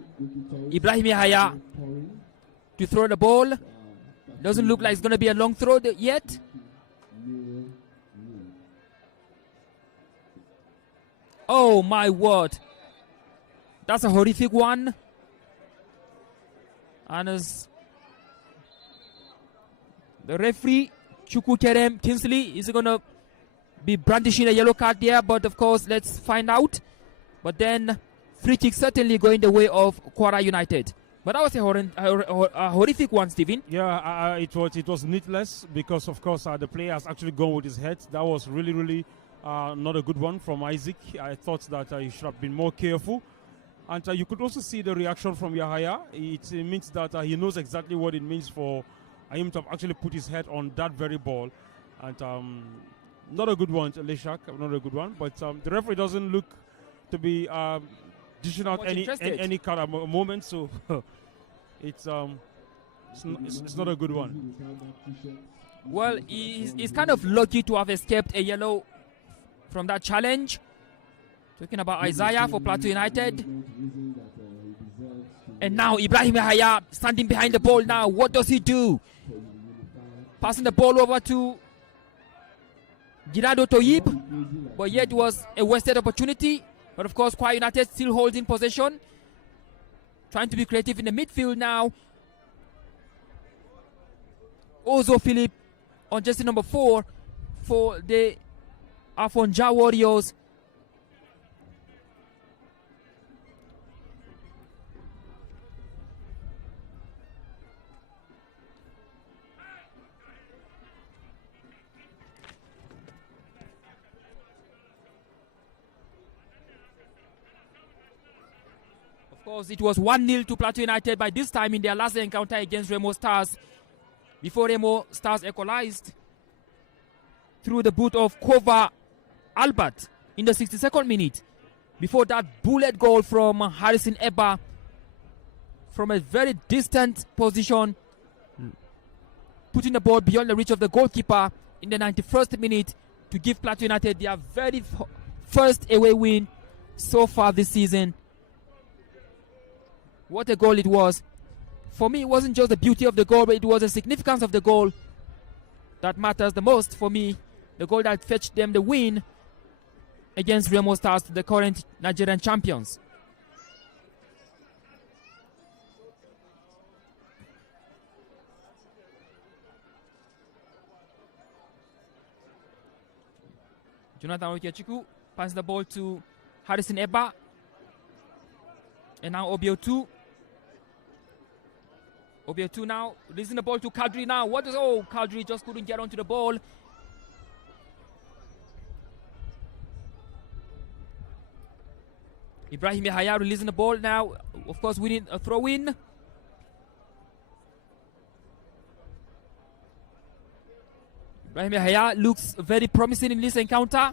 Ibrahim Yahaya to throw the ball. Doesn't look like it's going to be a long throw yet. Oh my word. That's a horrific one. And as the referee, Chukwukerem Kinsley, is going to be brandishing a yellow card there, but of course, let's find out. But then, free kick certainly going the way of KWARA United. But that was a horrific one, Stephen. Yeah, it was needless because, of course, the player has actually gone with his head. That was really not a good one from Isaac. I thought that he should have been more careful. And you could also see the reaction from Yahaya. It means that he knows exactly what it means for him to have actually put his head on that very ball. And not a good one, Leshak, not a good one. But the referee doesn't look to be dishing out any kind of moment. So it's not a good one. Well, he's kind of lucky to have escaped a yellow from that challenge. Talking about Isaiah for Plateau United. And now Ibrahim Yahaya standing behind the ball now. What does he do? Passing the ball over to Girado Toyib. But yet it was a wasted opportunity. But of course, KWARA United still holding possession. Trying to be creative in the midfield now. Ozo Philip on jersey number 4 for the Afonja Warriors. Of course, it was 1-0 to Plateau United by this time in their last encounter against Remo Stars. Before Remo Stars equalized through the boot of Kova Albert in the 62nd minute. Before that, bullet goal from Harrison Eba from a very distant position, putting the ball beyond the reach of the goalkeeper in the 91st minute to give Plateau United their very first away win so far this season. What a goal it was. For me, it wasn't just the beauty of the goal, but it was the significance of the goal that matters the most for me. The goal that fetched them the win against Remo Stars, the current Nigerian champions. Jonathan Okechiku passes the ball to Harrison Eba. And now Obio2. Obio2 now releasing the ball to Kadri now. Kadri just couldn't get onto the ball. Ibrahim Yahaya releasing the ball now. Of course, winning a throw-in. Ibrahim Yahaya looks very promising in this encounter.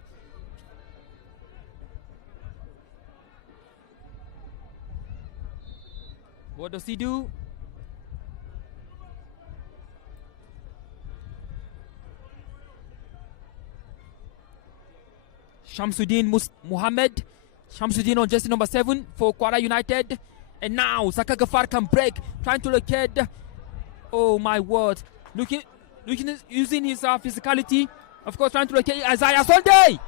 What does he do? Shamsuddin Muhammad. Shamsuddin on jersey number 7 for KWARA United. And now Saka Gafar can break, trying to locate. Oh my word. Using his physicality. Of course, trying to locate Isaiah Sunday.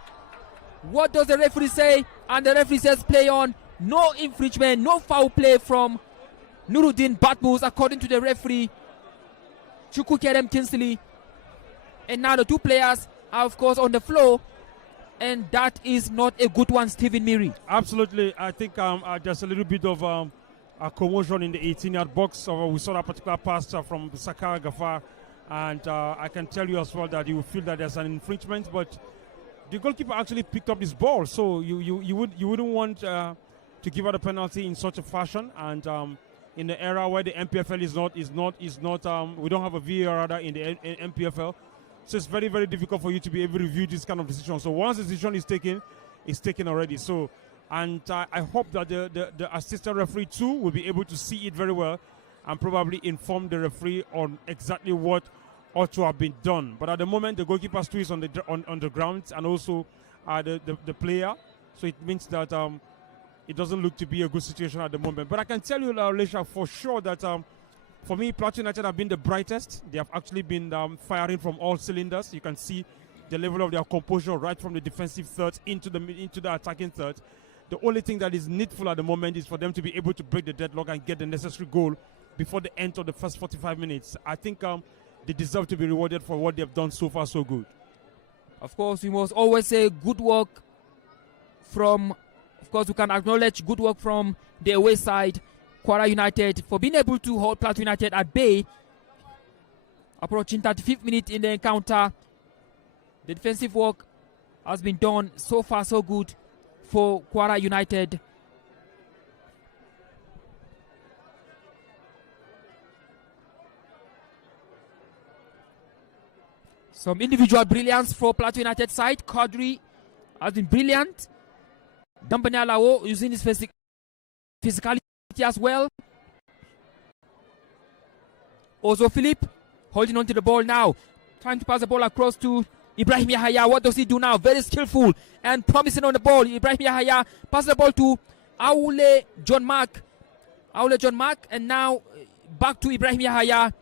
What does the referee say? And the referee says play on. No infringement, no foul play from Nuruddin Batmus, according to the referee, Chukwukerem Kinsley. And now the two players are, of course, on the floor. And that is not a good one, Stephen Miri. Absolutely. I think there's a little bit of a commotion in the 18-yard box. We saw that particular pass from Saka Gafar. And I can tell you as well that you will feel that there's an infringement. But the goalkeeper actually picked up this ball. So you wouldn't want to give out a penalty in such a fashion. And in the era where the NPFL is not we don't have a VAR in the NPFL. So it's very, very difficult for you to be able to review this kind of decision. So once the decision is taken, it's taken already. So, and I hope that the assistant referee too will be able to see it very well and probably inform the referee on exactly what ought to have been done. But at the moment, the goalkeeper still is on the ground, and also the player. So it means that it doesn't look to be a good situation at the moment. But I can tell you, Lesha, for sure that for me, Plateau United have been the brightest. They have actually been firing from all cylinders. You can see the level of their composure right from the defensive third into the attacking third. The only thing that is needful at the moment is for them to be able to break the deadlock and get the necessary goal before the end of the first 45 minutes. I think they deserve to be rewarded for what they've done so far so good. Of course, we must always say good work from, of course, we can acknowledge good work from the away side, KWARA United, for being able to hold Plateau United at bay. Approaching 35th minute in the encounter. The defensive work has been done so far so good for KWARA United. Some individual brilliance for Plateau United side. Kadri has been brilliant. Dambani Alao using his physicality as well. Also Philip holding on to the ball now. Trying to pass the ball across to Ibrahim Yahaya. What does he do now? Very skillful and promising on the ball. Ibrahim Yahaya passes the ball to Aule John Mark. And now back to Ibrahim Yahaya.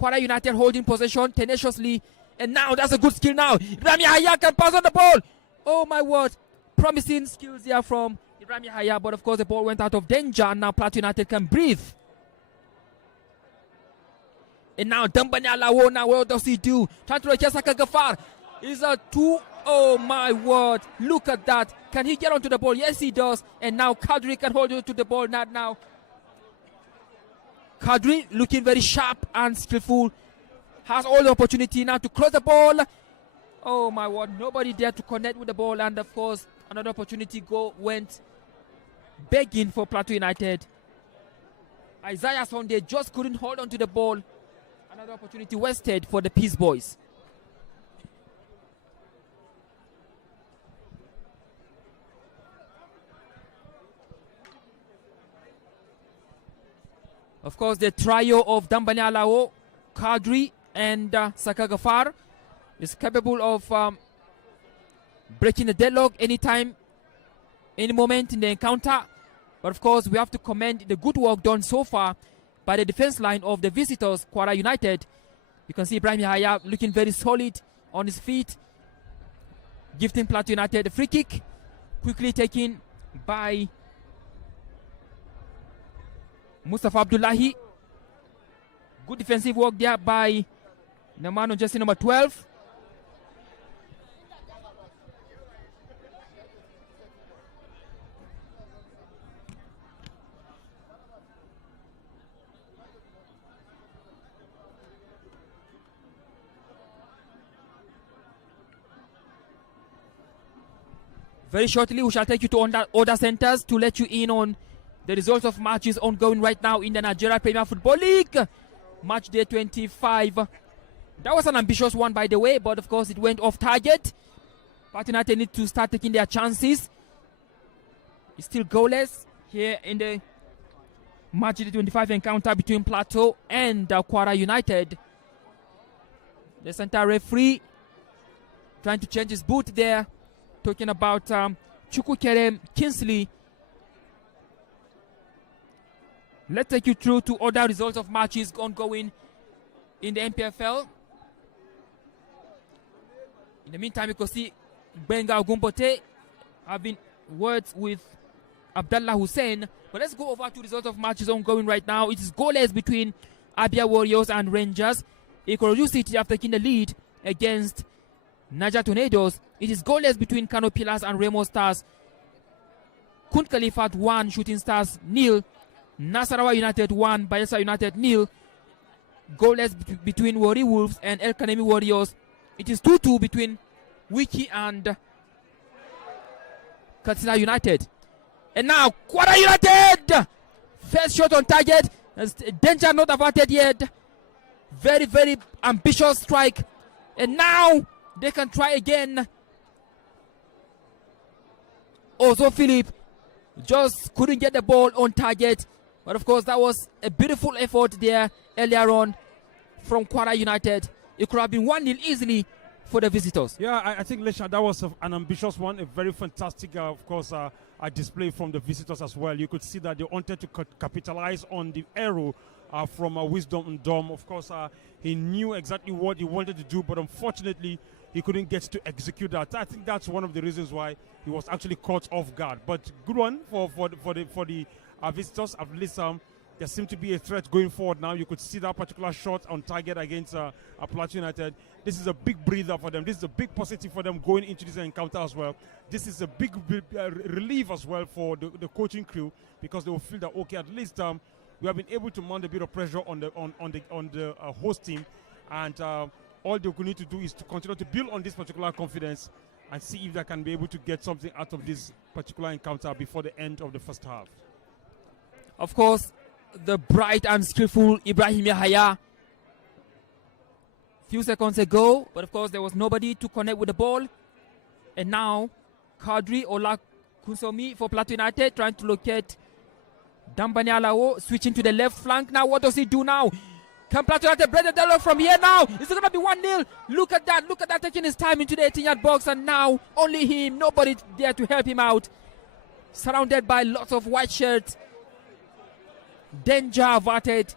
KWARA United holding possession tenaciously. And now that's a good skill now. Ibrahim Yahaya can pass on the ball. Oh my word. Promising skills here from Ibrahim Yahaya. But of course the ball went out of danger. And now Plateau United can breathe. And now Dambani Alao. Now what does he do? Trying to reach Saka Gafar. Is a 2. Oh my word. Look at that. Can he get onto the ball? Yes he does. And now Kadri can hold on to the ball. Not now. Kadri looking very sharp and skillful. Has all the opportunity now to cross the ball. Oh my word. Nobody there to connect with the ball. And of course another opportunity went begging for Plateau United. Isaiah Sunday just couldn't hold on to the ball. Another opportunity wasted for the Peace Boys. Of course, the trio of Dambani Alao, Kadri, and Saka Gafar is capable of breaking the deadlock anytime, any moment in the encounter. But of course, we have to commend the good work done so far by the defense line of the visitors, KWARA United. You can see Ibrahim Yahaya looking very solid on his feet, gifting Plateau United a free kick, quickly taken by Mustafa Abdullahi. Good defensive work there by the man on jersey number 12. Very shortly, we shall take you to other centers to let you in on the results of matches ongoing right now in the Nigerian Premier Football League. Match day 25. That was an ambitious one, by the way, but of course it went off target. Plateau United need to start taking their chances. It's still goalless here in the match day 25 encounter between Plateau and KWARA United. The center referee trying to change his boot there. Talking about Chukwukerem Kingsley. Let's take you through to other results of matches ongoing in the NPFL. In the meantime, you can see Benga Ogumbote having words with Abdallah Hussein. But let's go over to results of matches ongoing right now. It is goalless between Abia Warriors and Rangers. Ikorodu City have taken the lead against Niger Tornadoes. It is goalless between Kano Pillars and Remo Stars. Kunt Khalifat 1, Shooting Stars 0. Nasarawa United 1, Bayelsa United 0. Goalless between Wari Wolves and El Kanemi Warriors. It is 2-2 between Wiki and Katsina United. And now KWARA United! First shot on target. Danger not averted yet. Very, very ambitious strike. And now they can try again. Also Philip just couldn't get the ball on target. But of course that was a beautiful effort there earlier on from KWARA United. It could have been 1-0 easily for the visitors. Yeah, I think Lesha, that was an ambitious one, a very fantastic, of course, a display from the visitors as well. You could see that they wanted to capitalize on the arrow from Wisdom and Dom. Of course, he knew exactly what he wanted to do, but unfortunately, he couldn't get to execute that. I think that's one of the reasons why he was actually caught off guard. But good one for the visitors. At least there seemed to be a threat going forward now. You could see that particular shot on target against Plateau United. This is a big breather for them. This is a big positive for them going into this encounter as well. This is a big relief as well for the coaching crew, because they will feel that, okay, at least we have been able to mount a bit of pressure on the host team, and all they need to do is to continue to build on this particular confidence and see if they can be able to get something out of this particular encounter before the end of the first half. Of course, the bright and skillful Ibrahim Yahaya few seconds ago, but of course there was nobody to connect with the ball. And now Kadri Ola Kunsomi for Plateau United trying to locate Dambani Alao, switching to the left flank. Now what does he do now? Can Plateau United break the deadlock from here now? Is it going to be 1-0? Look at that, taking his time into the 18-yard box, and now only him, nobody there to help him out. Surrounded by lots of white shirts. Danger averted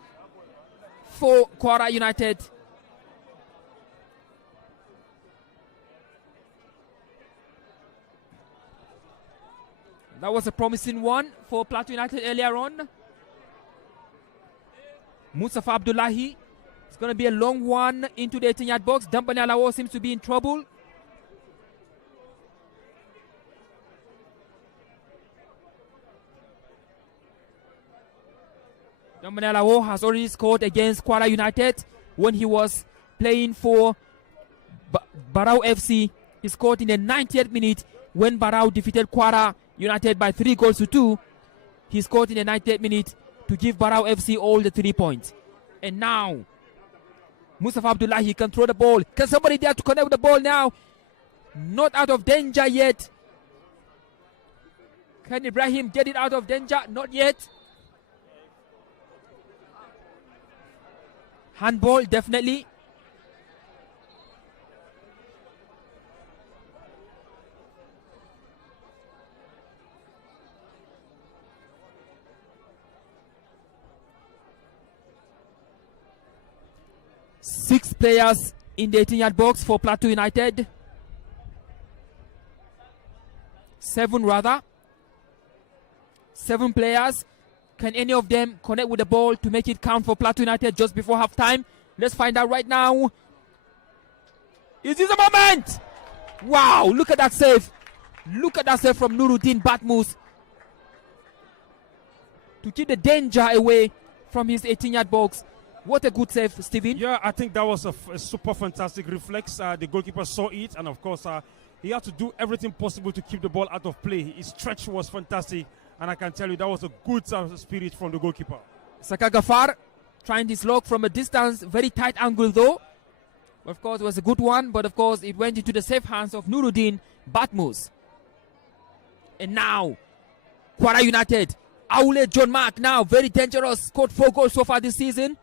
for KWARA United. That was a promising one for Plateau United earlier on. Mustafa Abdullahi. It's going to be a long one into the 18-yard box. Dambani Alao seems to be in trouble. Dambani Alao has already scored against KWARA United when he was playing for Barao FC. He scored in the 90th minute when Barao defeated KWARA United by 3-2. He scored in the 90th minute to give Barao FC all the 3 points. And now, Mustafa Abdullahi can throw the ball. Can somebody there to connect with the ball now? Not out of danger yet. Can Ibrahim get it out of danger? Not yet. Handball, definitely. Six players in the 18-yard box for Plateau United. Seven rather. 7 players. Can any of them connect with the ball to make it count for Plateau United just before halftime? Let's find out right now. Is this a moment? Wow, look at that save. Look at that save from Nuruddin Batmus to keep the danger away from his 18-yard box. What a good save, Steven. Yeah, I think that was a super fantastic reflex. The goalkeeper saw it, and of course, he had to do everything possible to keep the ball out of play. His stretch was fantastic, and I can tell you that was a good spirit from the goalkeeper. Saka Gafar trying this lock from a distance, very tight angle though. Of course, it was a good one, but of course, it went into the safe hands of Nuruddin Batmus. And now, KWARA United, Aule John Mark now, very dangerous, scored 4 goals so far this season.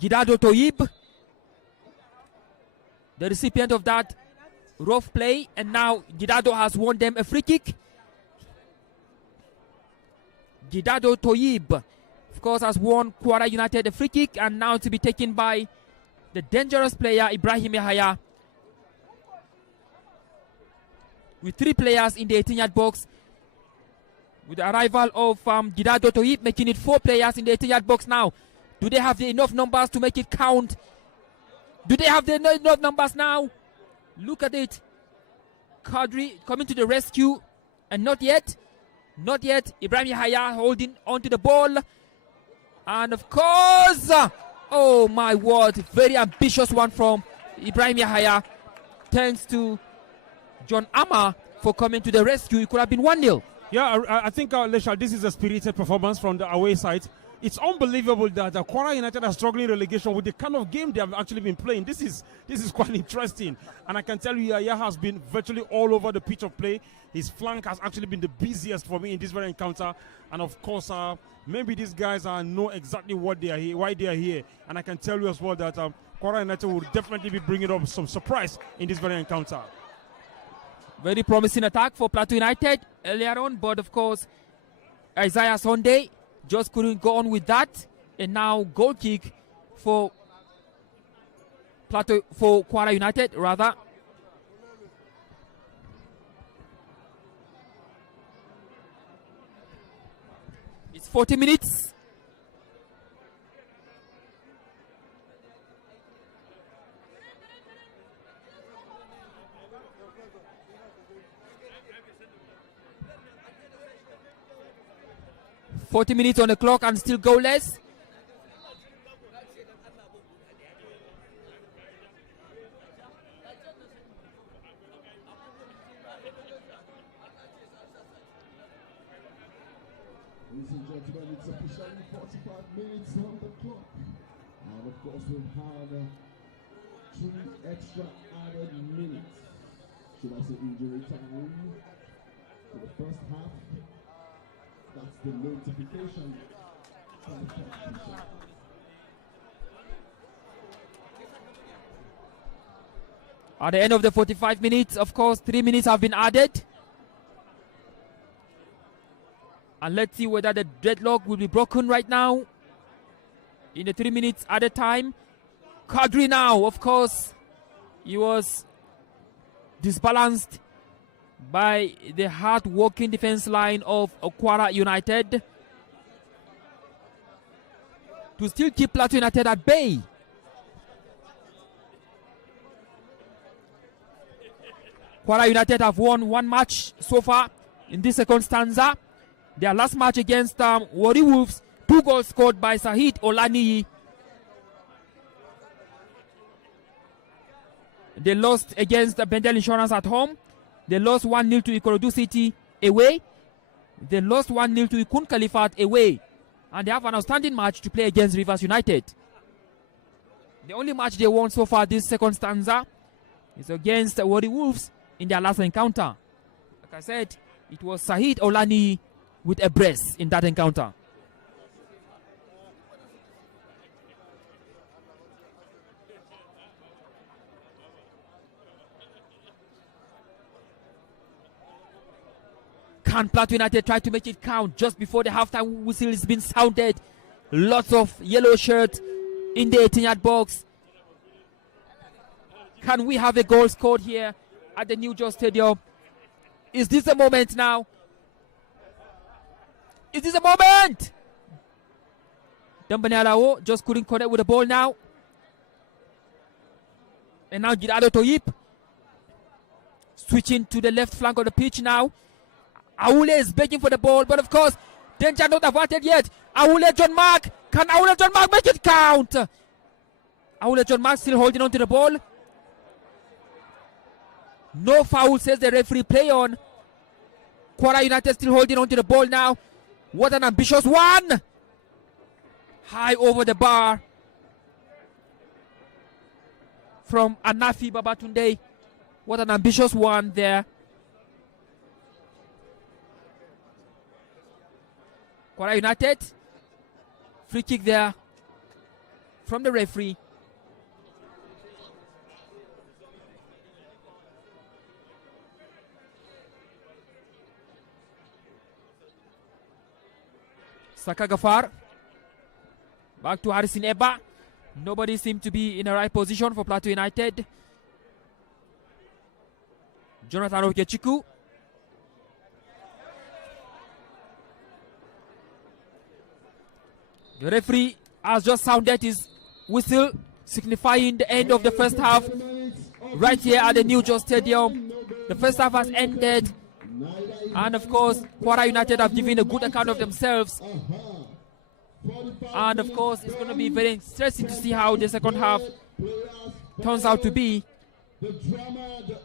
Gidado Toyib, the recipient of that rough play, and now Gidado has won them a free kick. Gidado Toyib, of course, has won KWARA United a free kick, and now to be taken by the dangerous player Ibrahim Yahaya. With 3 players in the 18-yard box, with the arrival of Gidado Toyib, making it 4 players in the 18-yard box now. Do they have enough numbers to make it count? Do they have enough numbers now? Look at it. Kadri coming to the rescue. And not yet. Not yet. Ibrahim Yahaya holding onto the ball. And of course, oh my word, very ambitious one from Ibrahim Yahaya. Thanks to John Amma for coming to the rescue. It could have been 1-0. Yeah, I think, Leshal, this is a spirited performance from the away side. It's unbelievable that KWARA United are struggling relegation with the kind of game they have actually been playing. This is quite interesting. And I can tell you, Yahya has been virtually all over the pitch of play. His flank has actually been the busiest for me in this very encounter. And of course, maybe these guys know exactly what they are here, why they are here. And I can tell you as well that KWARA United will definitely be bringing up some surprise in this very encounter. Very promising attack for Plateau United earlier on, but of course, Isaiah Sunday just couldn't go on with that. And now goal kick for KWARA United rather. It's 40 minutes. On the clock and still goalless. Ladies and gentlemen, it's officially 45 minutes on the clock. And of course, we've had 3 extra added minutes. Should I say injury time for the first half? That's the notification from the competition. At the end of the 45 minutes, of course, 3 minutes have been added. And let's see whether the deadlock will be broken right now. In the 3 minutes added time. Kadri now, of course, he was disbalanced by the hard-working defense line of KWARA United to still keep PLATEAU United at bay. KWARA United have won 1 match so far in this second stanza. Their last match against Warri Wolves, 2 goals scored by Sahid Olaniyi. They lost against Bendel Insurance at home. They lost 1-0 to Ikorodu City away. They lost 1-0 to Ikun Khalifat away. And they have an outstanding match to play against Rivers United. The only match they won so far this second stanza is against Warri Wolves in their last encounter. Like I said, it was Sahid Olaniyi with a brace in that encounter. Can PLATEAU United try to make it count just before the halftime whistle is being sounded? Lots of yellow shirts in the 18-yard box. Can we have a goal scored here at the New Jos Stadium? Is this the moment now? Is this a moment? Dembele Alao just couldn't connect with the ball now. And now Gidado Toyip switching to the left flank of the pitch now. Aoule is begging for the ball, but of course, danger not averted yet. Aoule John Mark. Can Aoule John Mark make it count? Aoule John Mark still holding on to the ball. No foul, says the referee. Play on. KWARA United still holding on to the ball now. What an ambitious one! High over the bar from Anafi Babatunde. What an ambitious one there. KWARA United. Free kick there from the referee. Saka Gafar. Back to Harrison Eba. Nobody seemed to be in the right position for PLATEAU United. Jonathan Okechiku. The referee has just sounded his whistle, signifying the end of the first half right here at the New Jos Stadium. The first half has ended. And of course, KWARA United have given a good account of themselves. And of course, it's going to be very interesting to see how the second half turns out to be.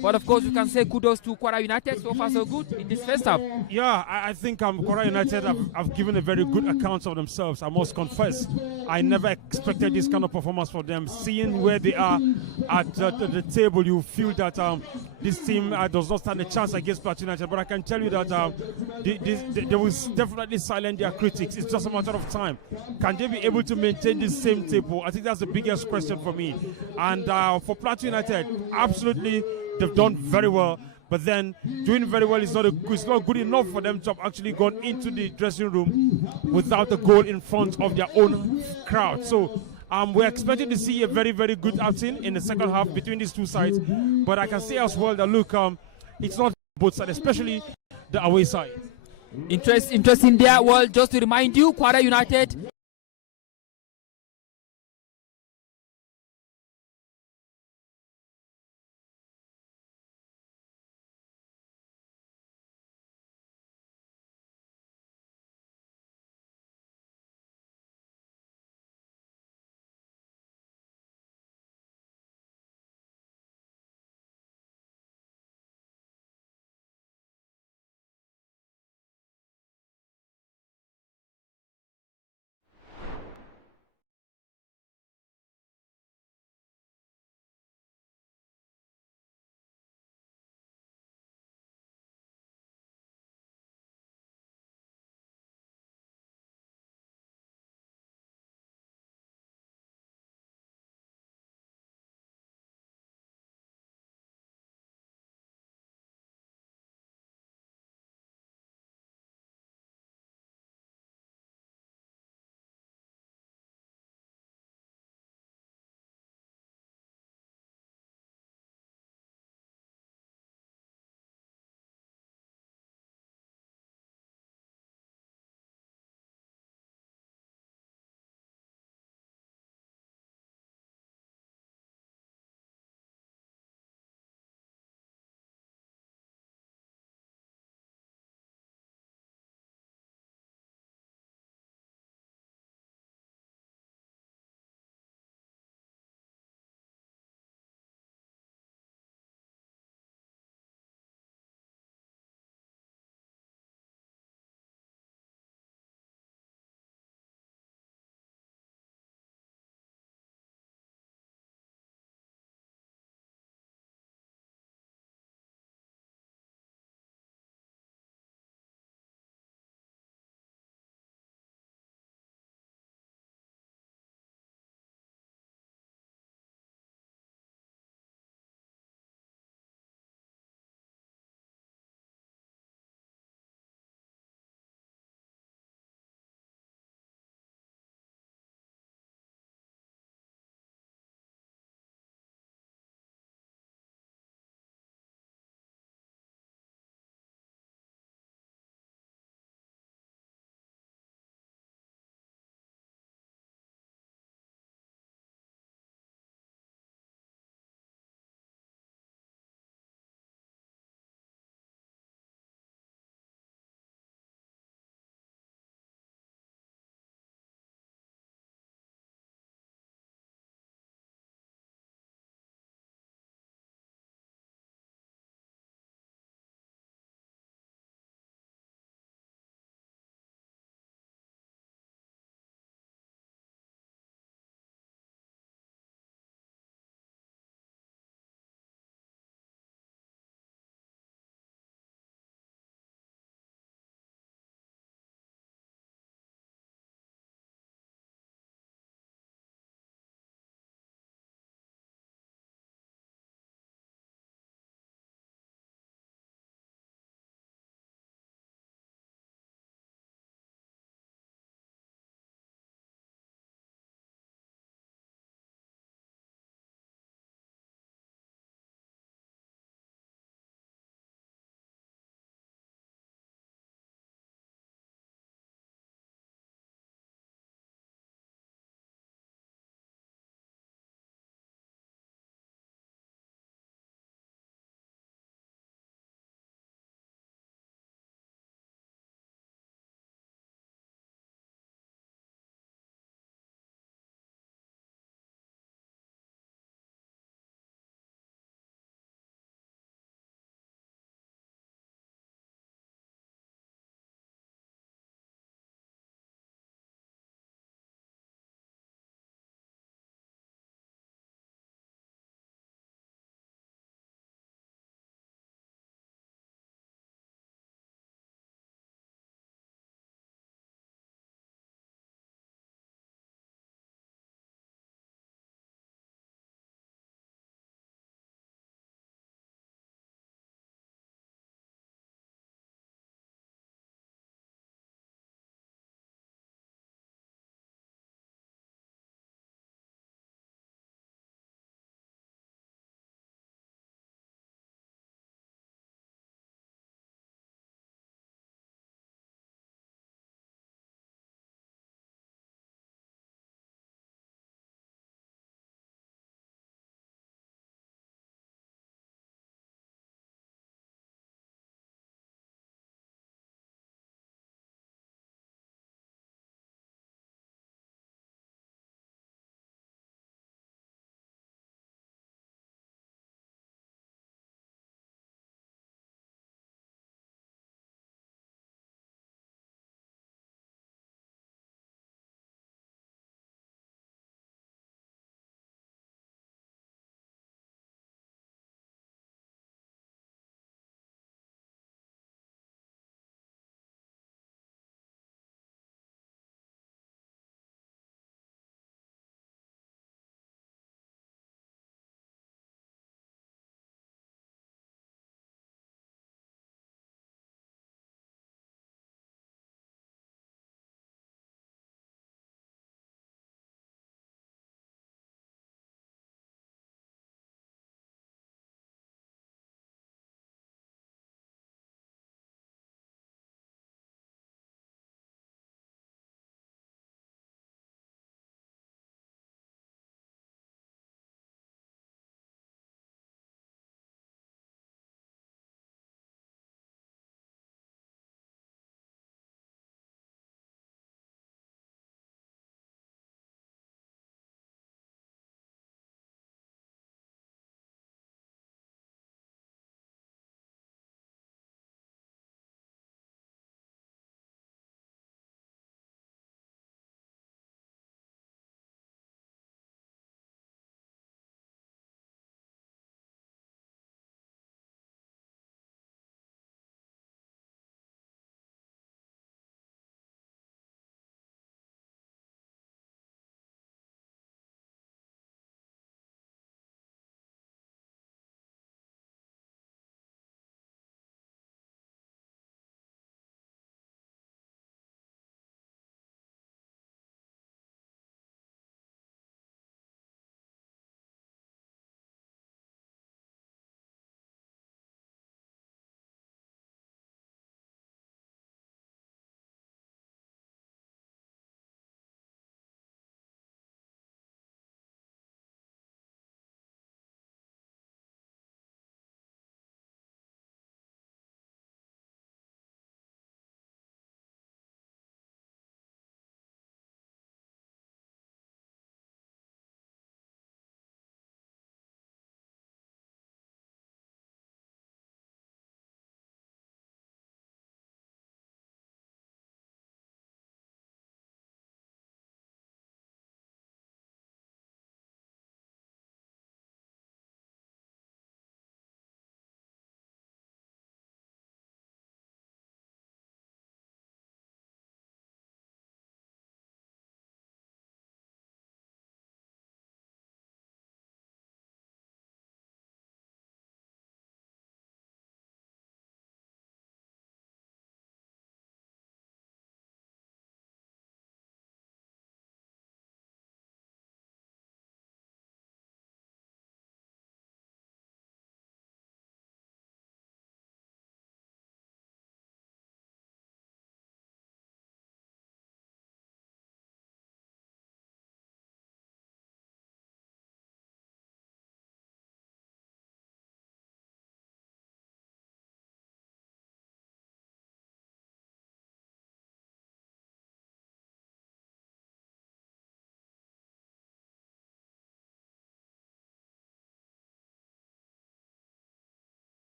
But of course, we can say kudos to KWARA United. So far, so good in this first half. Yeah, I think KWARA United have given a very good account of themselves. I must confess, I never expected this kind of performance for them. Seeing where they are at the table, you feel that this team does not stand a chance against PLATEAU United. But I can tell you that they will definitely silence their critics. It's just a matter of time. Can they be able to maintain this same tempo? I think that's the biggest question for me. And for PLATEAU United, absolutely, they've done very well. But then doing very well is not good enough for them to have actually gone into the dressing room without a goal in front of their own crowd. So we're expecting to see a very, very good outing in the second half between these two sides. But I can say as well that look, it's not both sides, especially the away side. Interesting there. Well, just to remind you, KWARA United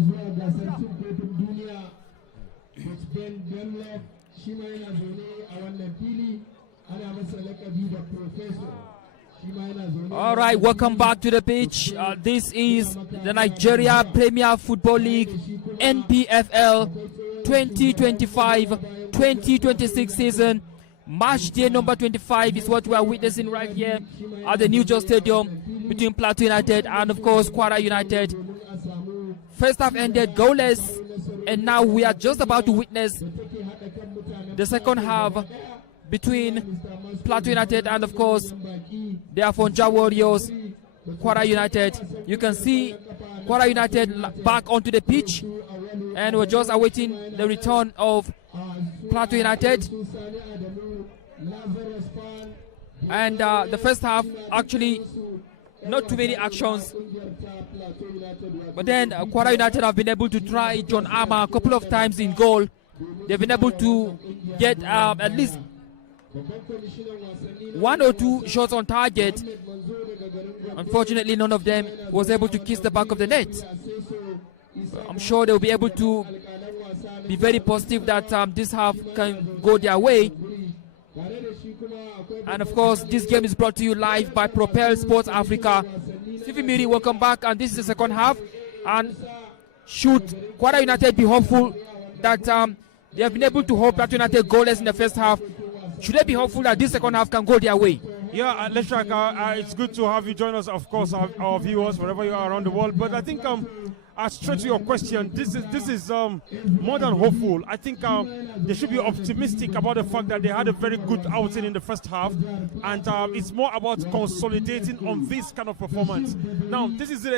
zuwa gasar cin kofin duniya Spain Denmark shi ma yana zaune a wannan fili ana masa lakabi da professor. All right, welcome back to the pitch. This is the Nigeria Premier Football League NPFL 2025-2026 season. Match day number 25 is what we are witnessing right here at the New Just Stadium between Plateau United and, of course, KWARA United. First half ended goalless, and now we are just about to witness the second half between Plateau United and, of course, the Afonja Warriors, KWARA United. You can see KWARA United back onto the pitch, and we're just awaiting the return of Plateau United. And the first half, actually, not too many actions. But then KWARA United have been able to try John Armour a couple of times in goal. They've been able to get at least 1 or 2 shots on target. Unfortunately, none of them was able to kiss the back of the net. But I'm sure they'll be able to be very positive that this half can go their way. And of course, this game is brought to you live by Propel Sports Africa. Stephen Miri, welcome back, and this is the second half. And should KWARA United be hopeful that they have been able to hold Plateau United goalless in the first half, should they be hopeful that this second half can go their way? Yeah, Leshak, it's good to have you join us, of course, our viewers, wherever you are around the world. But I think, straight to your question, this is more than hopeful. I think they should be optimistic about the fact that they had a very good outing in the first half, and it's more about consolidating on this kind of performance. Now, this is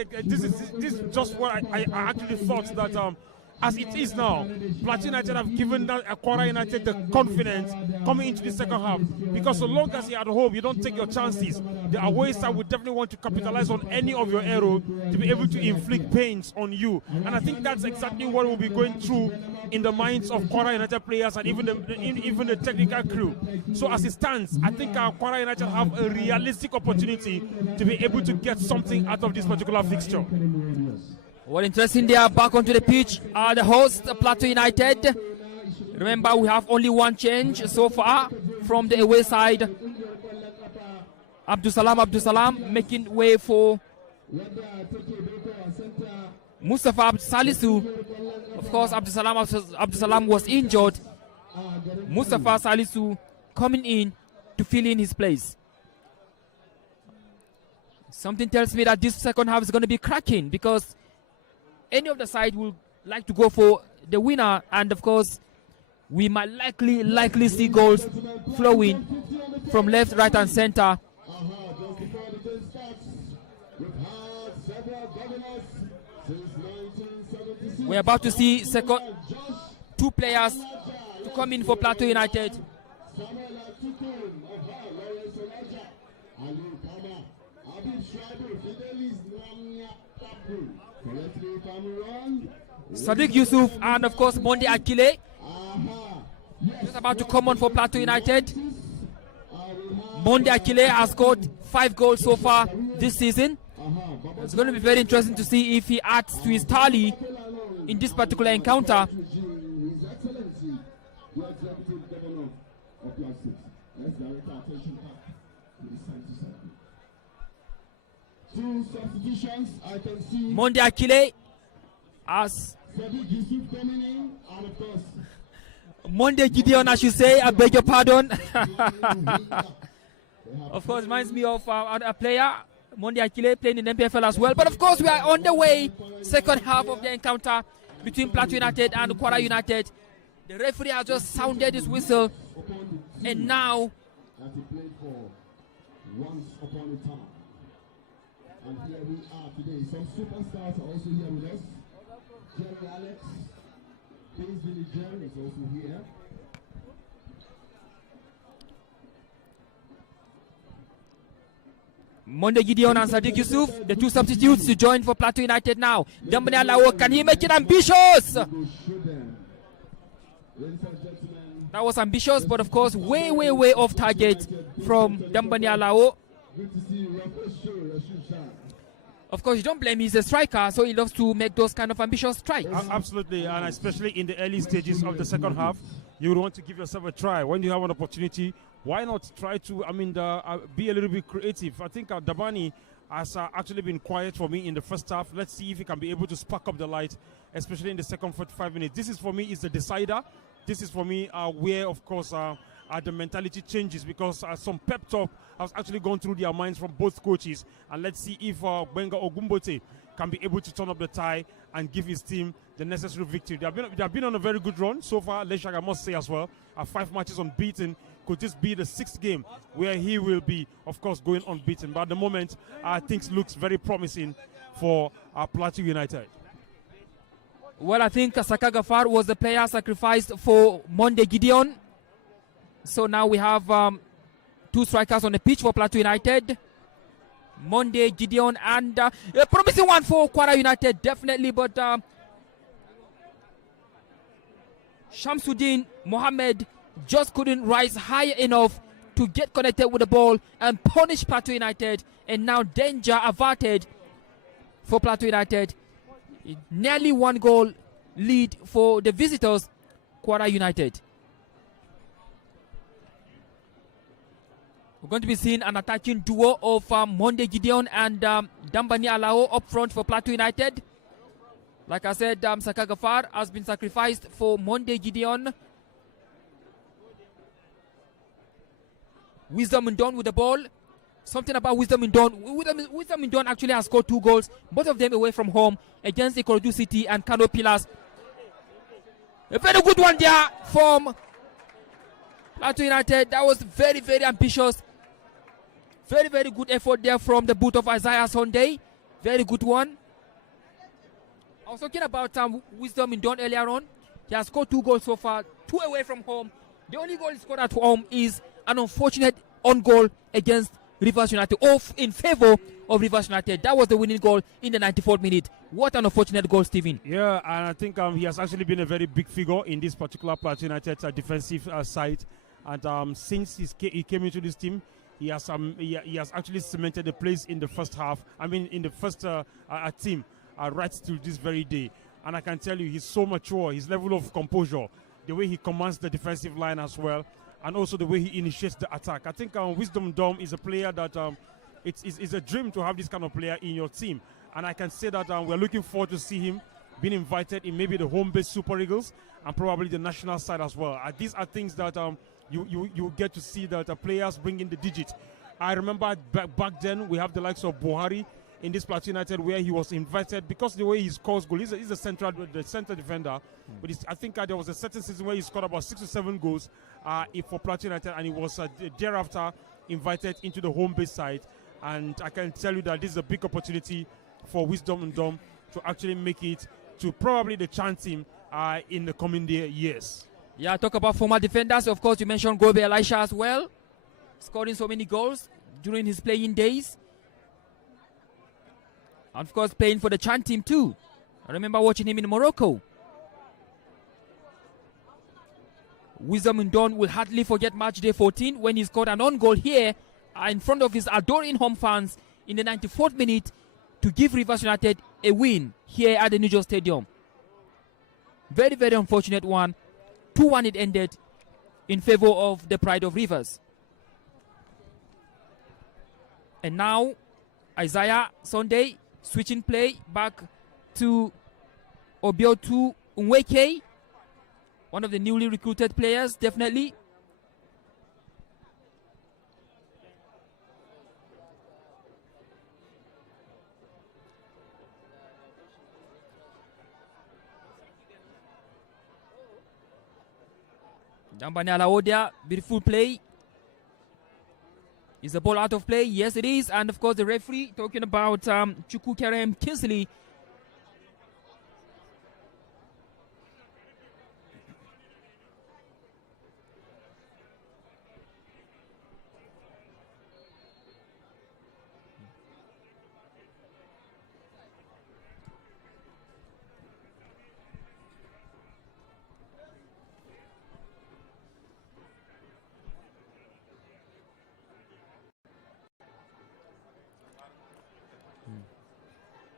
just what I actually thought that. As it is now, Plateau United have given KWARA United the confidence coming into the second half. Because so long as you're at home, you don't take your chances. The away side would definitely want to capitalize on any of your error to be able to inflict pains on you. And I think that's exactly what we'll be going through in the minds of KWARA United players and even the technical crew. So as it stands, I think KWARA United have a realistic opportunity to be able to get something out of this particular fixture. Well, interesting, they are back onto the pitch. The host, Plateau United. Remember, we have only one change so far from the away side. Abdusalam making way for Mustafa Salisu. Of course, Abdusalam was injured. Mustafa Salisu coming in to fill in his place. Something tells me that this second half is going to be cracking, because any of the side will like to go for the winner, and of course we might likely see goals flowing from left, right and center. We're about to see two players to come in for Plateau United. Sadiq Yusuf and of course Monde Akile just about to come on for Plateau United. Monde Akile has scored 5 goals so far this season. It's going to be very interesting to see if he adds to his tally in this particular encounter. Two substitutions, I can see Monde Akile as coming in, and of course Monde Gideon, I should say, I beg your pardon. Of course, reminds me of a player, Monde Akile, playing in NPFL as well. But of course, we are on the way. Second half of the encounter between Plateau United and KWARA United. The referee has just sounded his whistle, and now once upon a time. And here we are today. Some superstars are also here with us. Jerry Alex, Paisley Jerry is also here. Monde Gideon and Sadiq Yusuf, the two substitutes to join for Plateau United now. Dambani Alawo, can he make it ambitious? That was ambitious, but of course, way off target from Dambani Alawo. Of course, you don't blame him. He's a striker, so he loves to make those kind of ambitious strikes. Absolutely, and especially in the early stages of the second half, you would want to give yourself a try. When you have an opportunity, why not try to, be a little bit creative? I think Dabani has actually been quiet for me in the first half. Let's see if he can be able to spark up the light, especially in the second 45 minutes. This is for me is the decider. This is for me where, of course, the mentality changes, because some pep talk has actually gone through their minds from both coaches. And let's see if Benga Ogumbote can be able to turn up the tie and give his team the necessary victory. They have been on a very good run so far. Leshak, I must say as well, 5 matches unbeaten. Could this be the 6th game where he will be, of course, going unbeaten? But at the moment, things looks very promising for PLATEAU United. Well, I think Saka Gafar was the player sacrificed for Monday Gideon. So now we have 2 strikers on the pitch for PLATEAU United. Monday Gideon, and a promising one for KWARA United, definitely. But Shamsuddin Mohammed just couldn't rise high enough to get connected with the ball and punish PLATEAU United. And now danger averted for PLATEAU United. Nearly 1 goal lead for the visitors, KWARA United. We're going to be seeing an attacking duo of Monday Gideon and Dambani Alao up front for PLATEAU United. Like I said, Saka Gafar has been sacrificed for Monday Gideon. Wisdom Ndon with the ball. Something about Wisdom Ndon. Wisdom Ndon actually has scored 2 goals, both of them away from home against Ikorodu City and Kano Pillars. A very good one there from PLATEAU United. That was very, very ambitious. Very, very good effort there from the boot of Isaiah Sunday. Very good one. I was talking about Wisdom Ndon earlier on. He has scored 2 goals so far, 2 away from home. The only goal he scored at home is an unfortunate on goal against Rivers United, off in favor of Rivers United. That was the winning goal in the 94th minute. What an unfortunate goal, Stephen. Yeah, and I think he has actually been a very big figure in this particular PLATEAU United defensive side. And since he came into this team, he has actually cemented the place in the first half. I mean, in the first team, right to this very day. And I can tell you, he's so mature. His level of composure, the way he commands the defensive line as well, and also the way he initiates the attack. I think Wisdom Dom is a player that it's a dream to have this kind of player in your team. And I can say that we're looking forward to see him being invited in maybe the home-based Super Eagles and probably the national side as well. These are things that you get to see that players bring in the digit. I remember back then we have the likes of Buhari in this PLATEAU United where he was invited because the way he scores goals, he's a center defender. But I think there was a certain season where he scored about 6 or 7 goals for PLATEAU United, and he was thereafter invited into the home-based side. And I can tell you that this is a big opportunity for Wisdom and Dom to actually make it to probably the chant team in the coming years. Yeah, talk about former defenders. Of course, you mentioned Gobe Elisha as well, scoring so many goals during his playing days. And of course, playing for the Chan team too. I remember watching him in Morocco. Wisdom Ndon will hardly forget match day 14 when he scored an own goal here in front of his adoring home fans in the 94th minute to give Rivers United a win here at the New York Stadium. Very, very unfortunate one. 2-1 it ended in favor of the Pride of Rivers. And now, Isaiah Sunday switching play back to Obiotu Nweke, one of the newly recruited players, definitely. Dambani Alaodia, beautiful play. Is the ball out of play? Yes, it is. And of course, the referee talking about Chukwu Kerem Kingsley.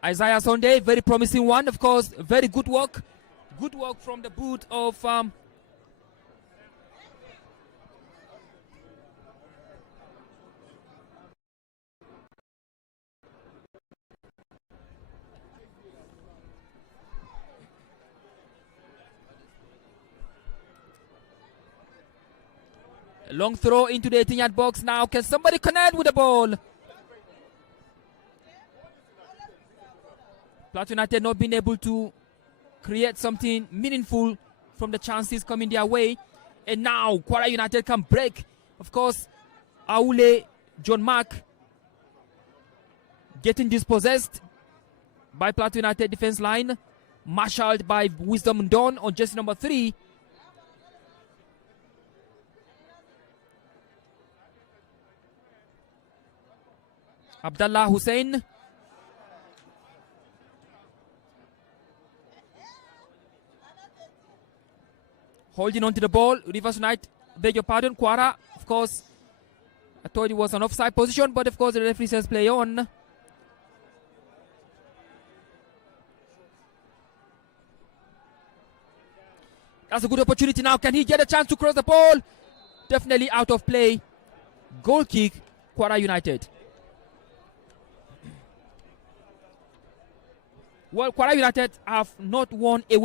Isaiah Sunday, very promising one, of course. Very good work. Good work from the boot of long throw into the 18-yard box now. Can somebody connect with the ball? Plateau United not being able to create something meaningful from the chances coming their way. And now KWARA United can break. Of course, Aule, John Mark getting dispossessed by Plateau United defense line. Marshaled by Wisdom Dawn on jersey number 3. Abdallah Hussein. Holding on to the ball. Rivers United, beg your pardon, KWARA, of course. I thought it was an offside position, but of course the referee says play on. That's a good opportunity now. Can he get a chance to cross the ball? Definitely out of play. Goal kick, KWARA United. Well, KWARA United have not won a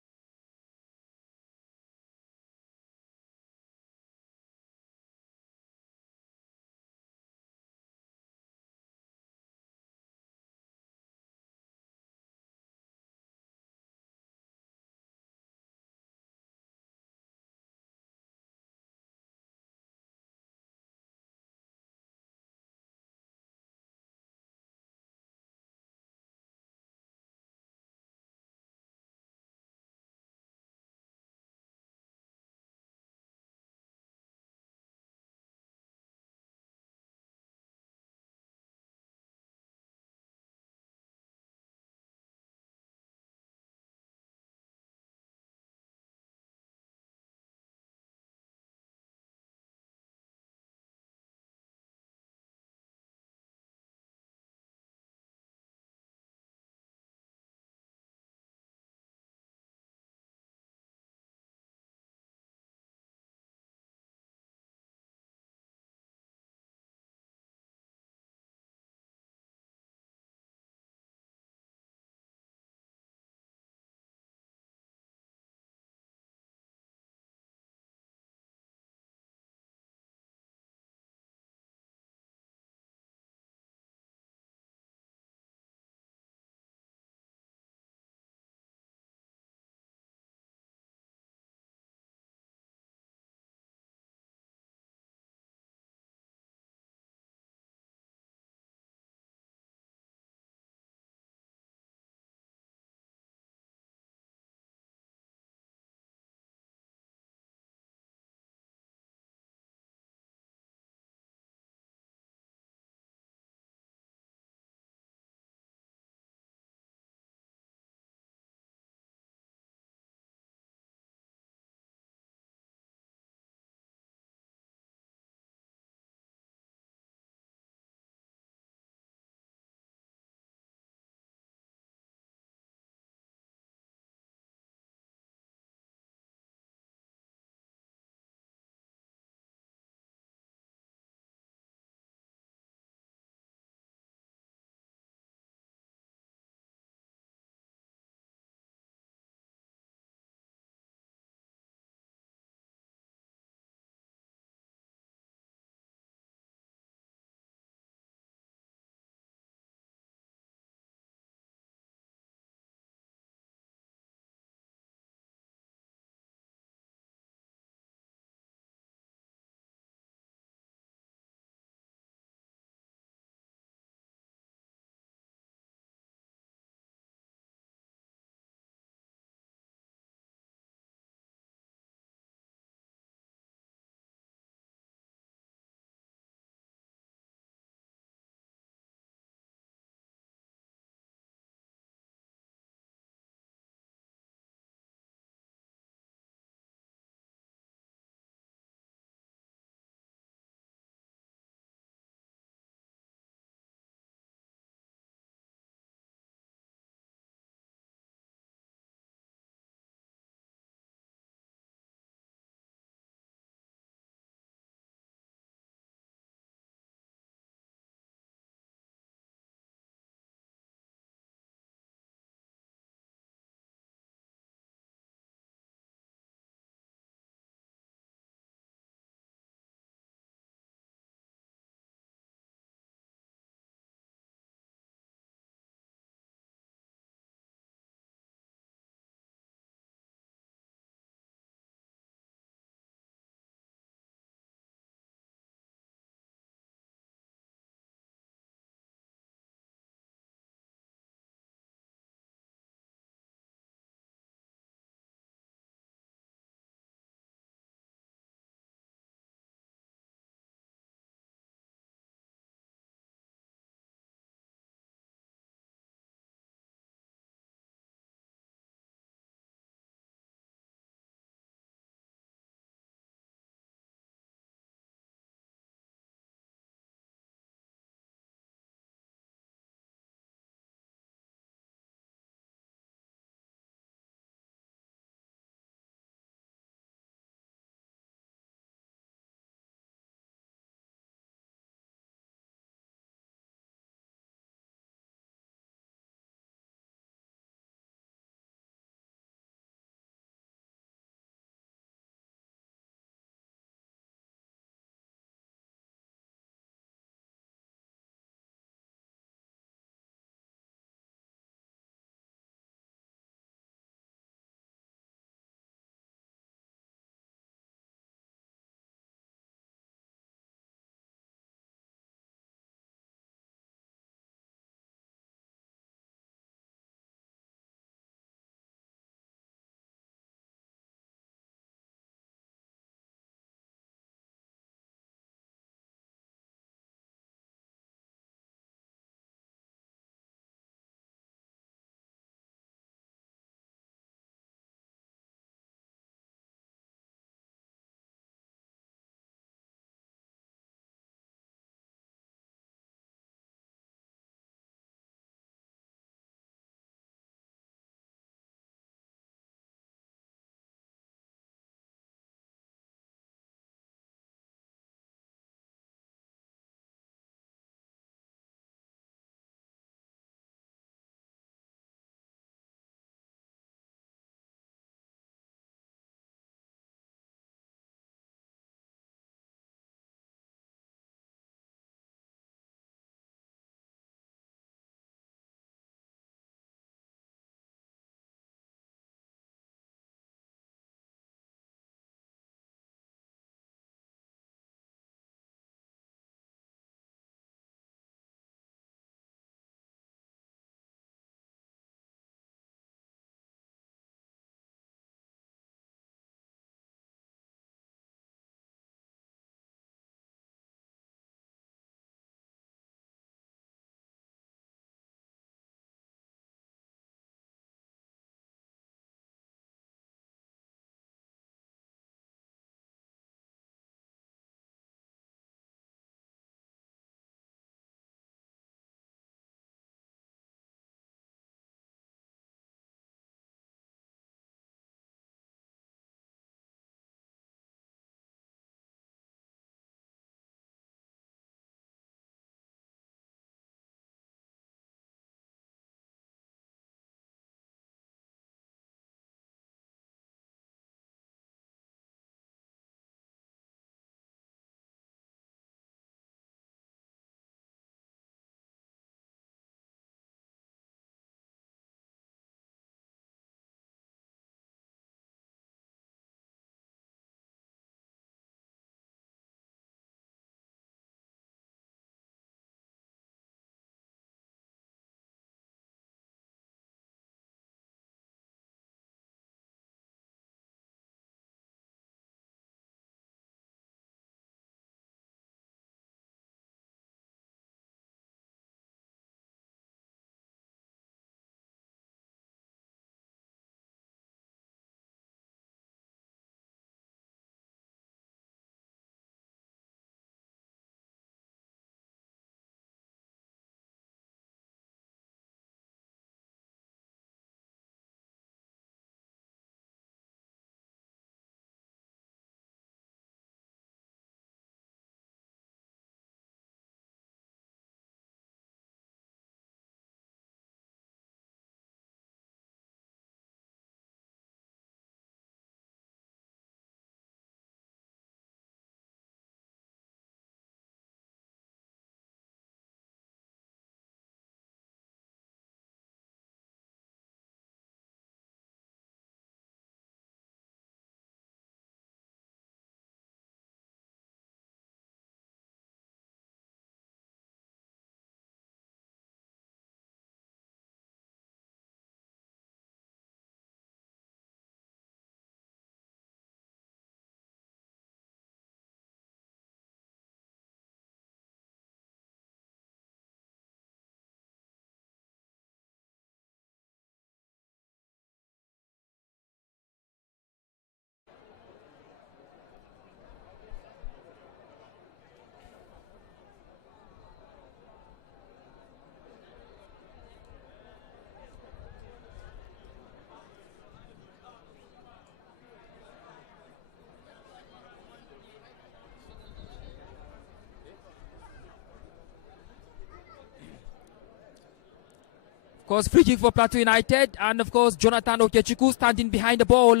Of course, free kick for Plateau United, and of course, Jonathan Okechukwu standing behind the ball.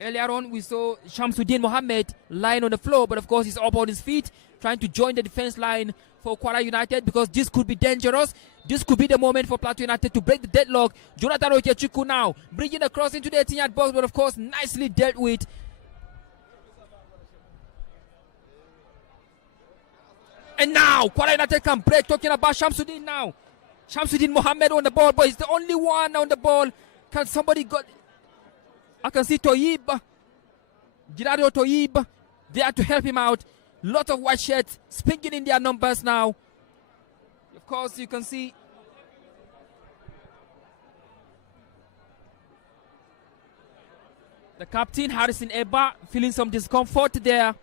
Earlier on, we saw Shamsuddin Mohammed lying on the floor, but of course, he's up on his feet, trying to join the defense line for KWARA United, because this could be dangerous. This could be the moment for Plateau United to break the deadlock. Jonathan Okechukwu now bringing the cross into the 18-yard box, but of course, nicely dealt with. And now, KWARA United can break. Talking about Shamsuddin now. Shamsuddin Mohammed on the ball, but he's the only one on the ball. Can somebody got... I can see Toyib, Giradio Toyib, there to help him out. Lot of white shirts speaking in their numbers now. Of course, you can see the captain, Harrison Eba, feeling some discomfort there.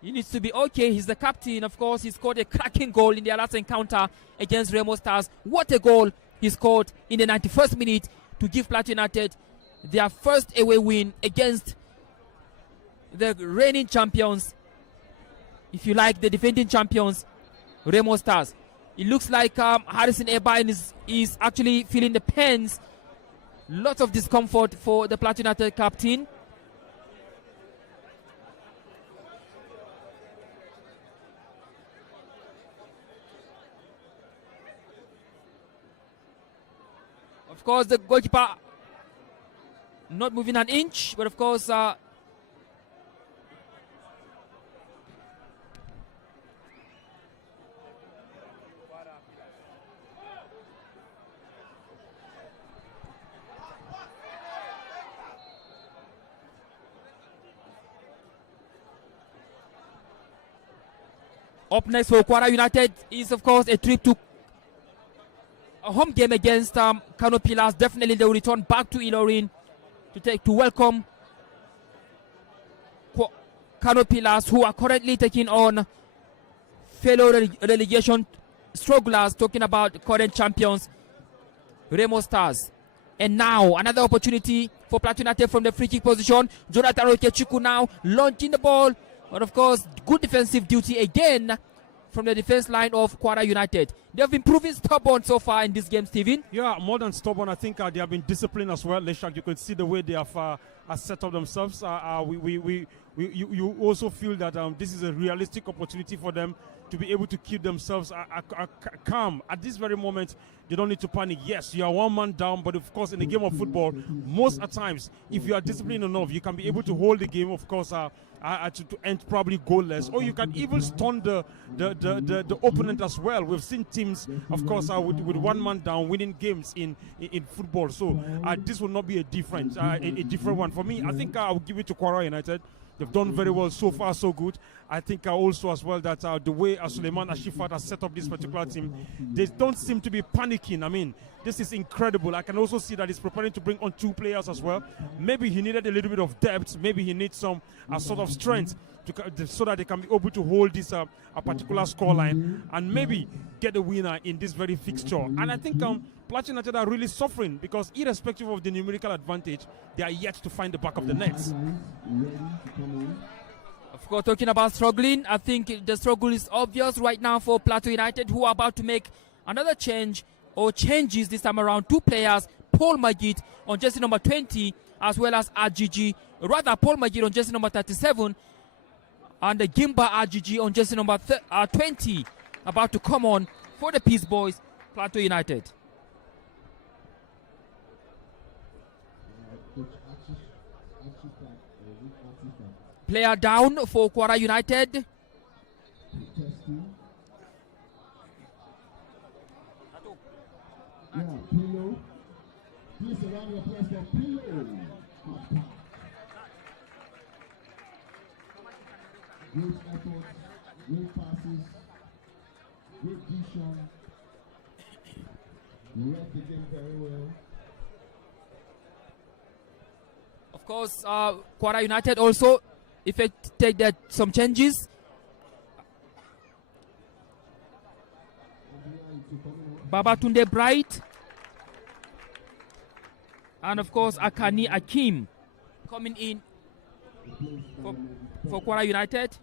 He needs to be okay. He's the captain. Of course, he scored a cracking goal in their last encounter against Remo Stars. What a goal he scored in the 91st minute to give Plateau United their first away win against the reigning champions, if you like, the defending champions, Remo Stars. It looks like Harrison Eba is actually feeling the pains. Lots of discomfort for the Plateau United captain. Of course, the goalkeeper not moving an inch, but of course, up next for KWARA United is, of course, a trip to a home game against Kano Pillars. Definitely they will return back to Ilorin to welcome Kano Pillars, who are currently taking on fellow relegation strugglers, talking about current champions Remo Stars. And now another opportunity for Plateau United from the free kick position. Jonathan Okechukwu now launching the ball, but of course good defensive duty again from the defense line of KWARA United. They have been proving stubborn so far in this game, Steven. Yeah, more than stubborn. I think they have been disciplined as well. Leshak, you can see the way they have set up themselves. You also feel that this is a realistic opportunity for them to be able to keep themselves calm. At this very moment, you don't need to panic. Yes, you are one man down, but of course, in a game of football, most at times, if you are disciplined enough, you can be able to hold the game, of course, to end probably goalless, or you can even stun the opponent as well. We've seen teams, of course, with one man down winning games in football. So this will not be a different one for me. I think I will give it to KWARA United. They've done very well so far, so good. I think also as well that the way Suleiman Ashifat has set up this particular team, they don't seem to be panicking. I mean, this is incredible. I can also see that he's preparing to bring on 2 players as well. Maybe he needed a little bit of depth. Maybe he needs some sort of strength so that they can be able to hold this a particular scoreline and maybe get a winner in this very fixture. And I think Plateau United are really suffering because irrespective of the numerical advantage, they are yet to find the back of the nets. Of course, talking about struggling, I think the struggle is obvious right now for Plateau United, who are about to make another change or changes this time around. 2 players, Paul Magid on jersey number 20, as well as Paul Magid on jersey number 37, and the Gimba RGG on jersey number 20, about to come on for the Peace Boys, Plateau United. Player down for KWARA United. Yeah, Pillow. Please around your place for Pillow. Great effort, great passes, great vision. Read the game very well. Of course, KWARA United also effected some changes. Babatunde Bright, and of course Akani Akim coming in for KWARA United.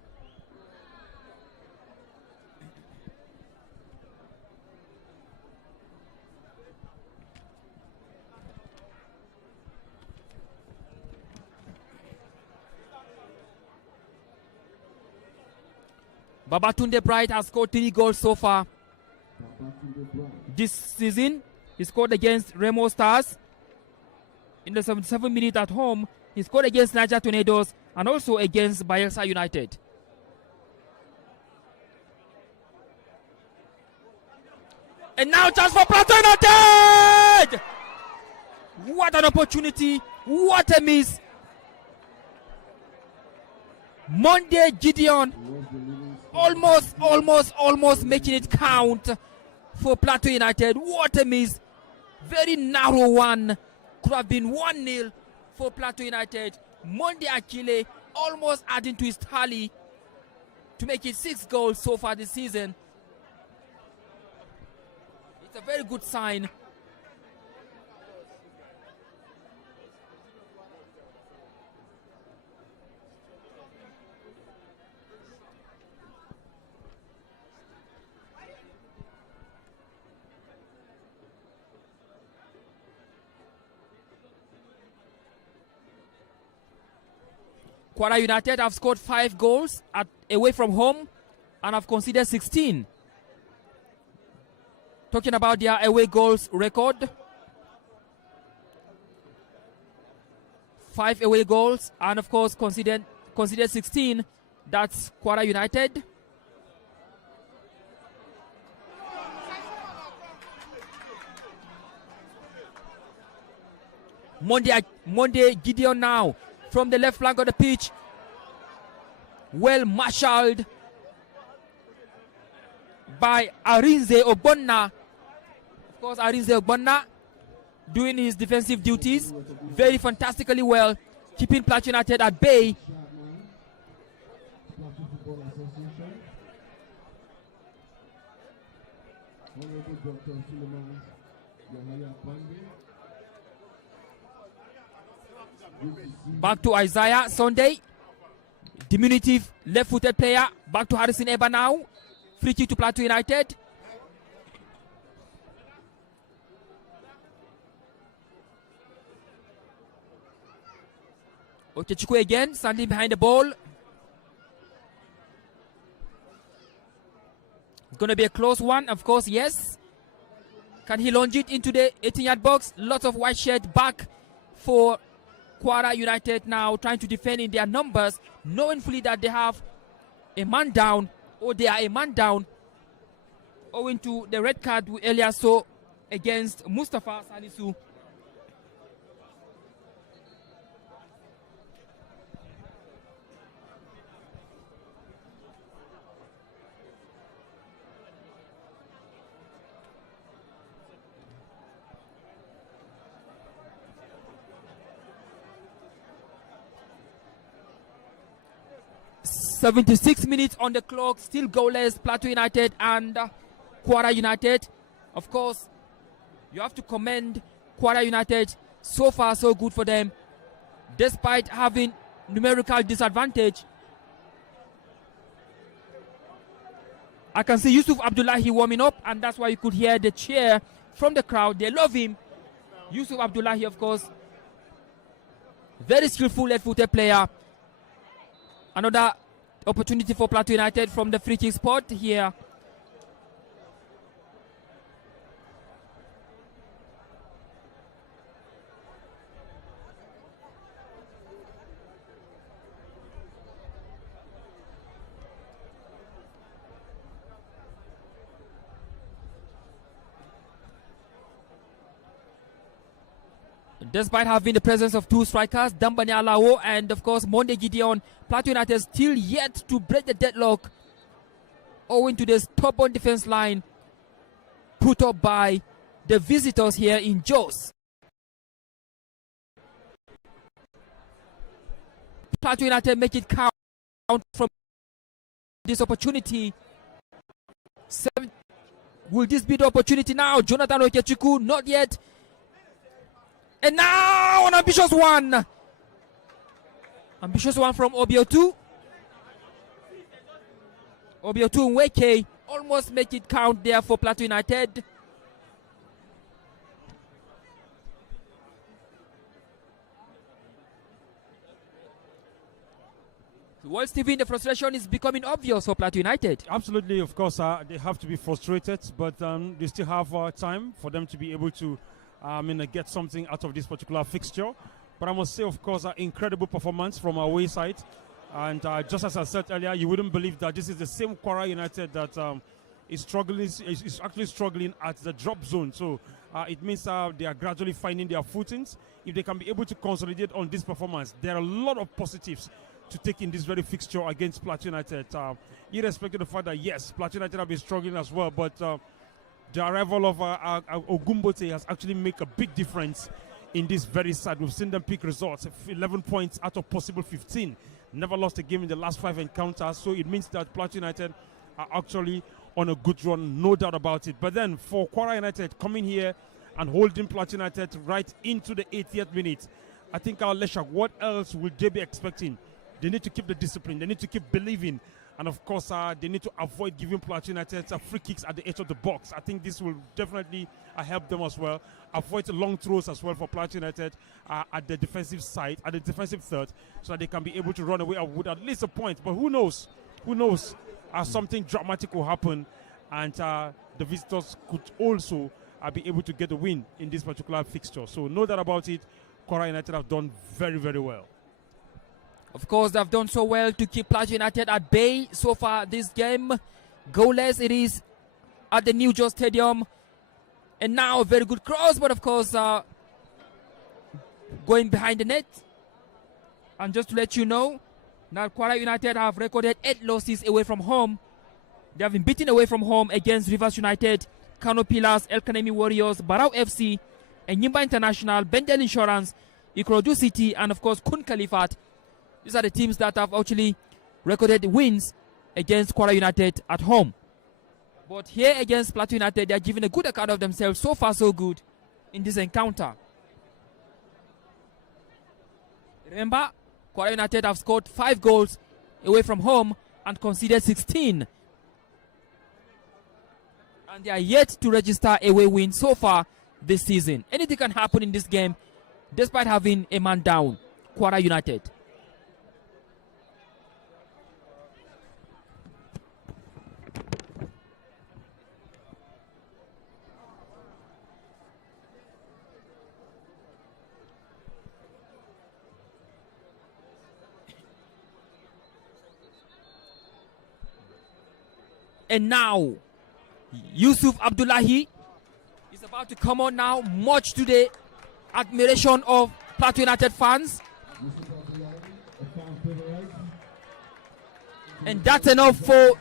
Babatunde Bright has scored 3 goals so far this season. He scored against Remo Stars in the 77th minute at home. He scored against Niger Tornadoes and also against Bayelsa United. And now chance for Plateau United! What an opportunity! What a miss! Monday Gideon almost making it count for Plateau United. What a miss! Very narrow one. Could have been 1-0 for Plateau United. Monday Akile almost adding to his tally to make it 6 goals so far this season. It's a very good sign. KWARA United have scored 5 goals away from home and have conceded 16. Talking about their away goals record, 5 away goals and of course conceded 16. That's KWARA United. Monday Gideon now from the left flank of the pitch. Well marshaled by Arinze Ogbonna. Of course, Arinze Ogbonna doing his defensive duties very fantastically well, keeping Plateau United at bay. Back to Isaiah Sunday, diminutive left-footed player. Back to Harrison Eba now. Free kick to Plateau United. Okechukwu again, standing behind the ball. It's going to be a close one, of course, yes. Can he launch it into the 18-yard box? Lots of white shirt back for KWARA United now, trying to defend in their numbers, knowing fully that they have a man down, or they are a man down, owing to the red card we earlier saw against Mustafa Salisu. .76 minutes on the clock, still goalless, Plateau United and KWARA United. Of course, you have to commend KWARA United. So far, so good for them. Despite having numerical disadvantage. I can see Yusuf Abdullahi warming up, and that's why you could hear the cheer from the crowd. They love him. Yusuf Abdullahi, of course, very skillful left-footed player. Another opportunity for Plateau United from the free kick spot here. Despite having the presence of 2 strikers, Dambani Alao and of course Monday Gideon, Plateau United still yet to break the deadlock owing to the stubborn defense line put up by the visitors here in Jos. Plateau United make it count from this opportunity. Will this be the opportunity now? Jonathan Okechukwu, not yet. And now an ambitious one. Ambitious one from Obiotu. Obiotu Nweke almost make it count there for Plateau United. Well, Stephen, the frustration is becoming obvious for Plateau United. Absolutely, of course, they have to be frustrated, but they still have time for them to be able to get something out of this particular fixture. But I must say, of course, incredible performance from our away side. And just as I said earlier, you wouldn't believe that this is the same KWARA United that is actually struggling at the drop zone. So it means they are gradually finding their footings. If they can be able to consolidate on this performance, there are a lot of positives to take in this very fixture against Plateau United. Irrespective of the fact that, yes, Plateau United have been struggling as well, but the arrival of Ogumbote has actually made a big difference in this very side. We've seen them pick results, 11 points out of possible 15. Never lost a game in the last 5 encounters, so it means that Plateau United are actually on a good run, no doubt about it. But then for KWARA United coming here and holding Plateau United right into the 80th minute, I think Leshak, what else will they be expecting? They need to keep the discipline. They need to keep believing. And, of course, they need to avoid giving Plateau United free kicks at the edge of the box. I think this will definitely help them as well. Avoid the long throws as well for Plateau United at the defensive side, at the defensive third, so that they can be able to run away with at least a point. But who knows? Who knows? Something dramatic will happen, and the visitors could also be able to get a win in this particular fixture. So, no doubt about it, KWARA United have done very, very well. Of course, they've done so well to keep Plateau United at bay so far this game. Goalless it is at the New Joe Stadium. And now a very good cross, but of course going behind the net. And just to let you know, now KWARA United have recorded 8 losses away from home. They have been beaten away from home against Rivers United, Kano Pillars, El Kanemi Warriors, Barao FC, Enyimba International, Bendel Insurance, Ikorodu City, and of course Kun Khalifat. These are the teams that have actually recorded wins against KWARA United at home. But here against Plateau United, they are giving a good account of themselves. So far, so good in this encounter. Remember, KWARA United have scored 5 goals away from home and conceded 16. And they are yet to register away win so far this season. Anything can happen in this game despite having a man down. KWARA United. And now, Yusuf Abdullahi is about to come on now, much to the admiration of Plateau United fans. And that's enough for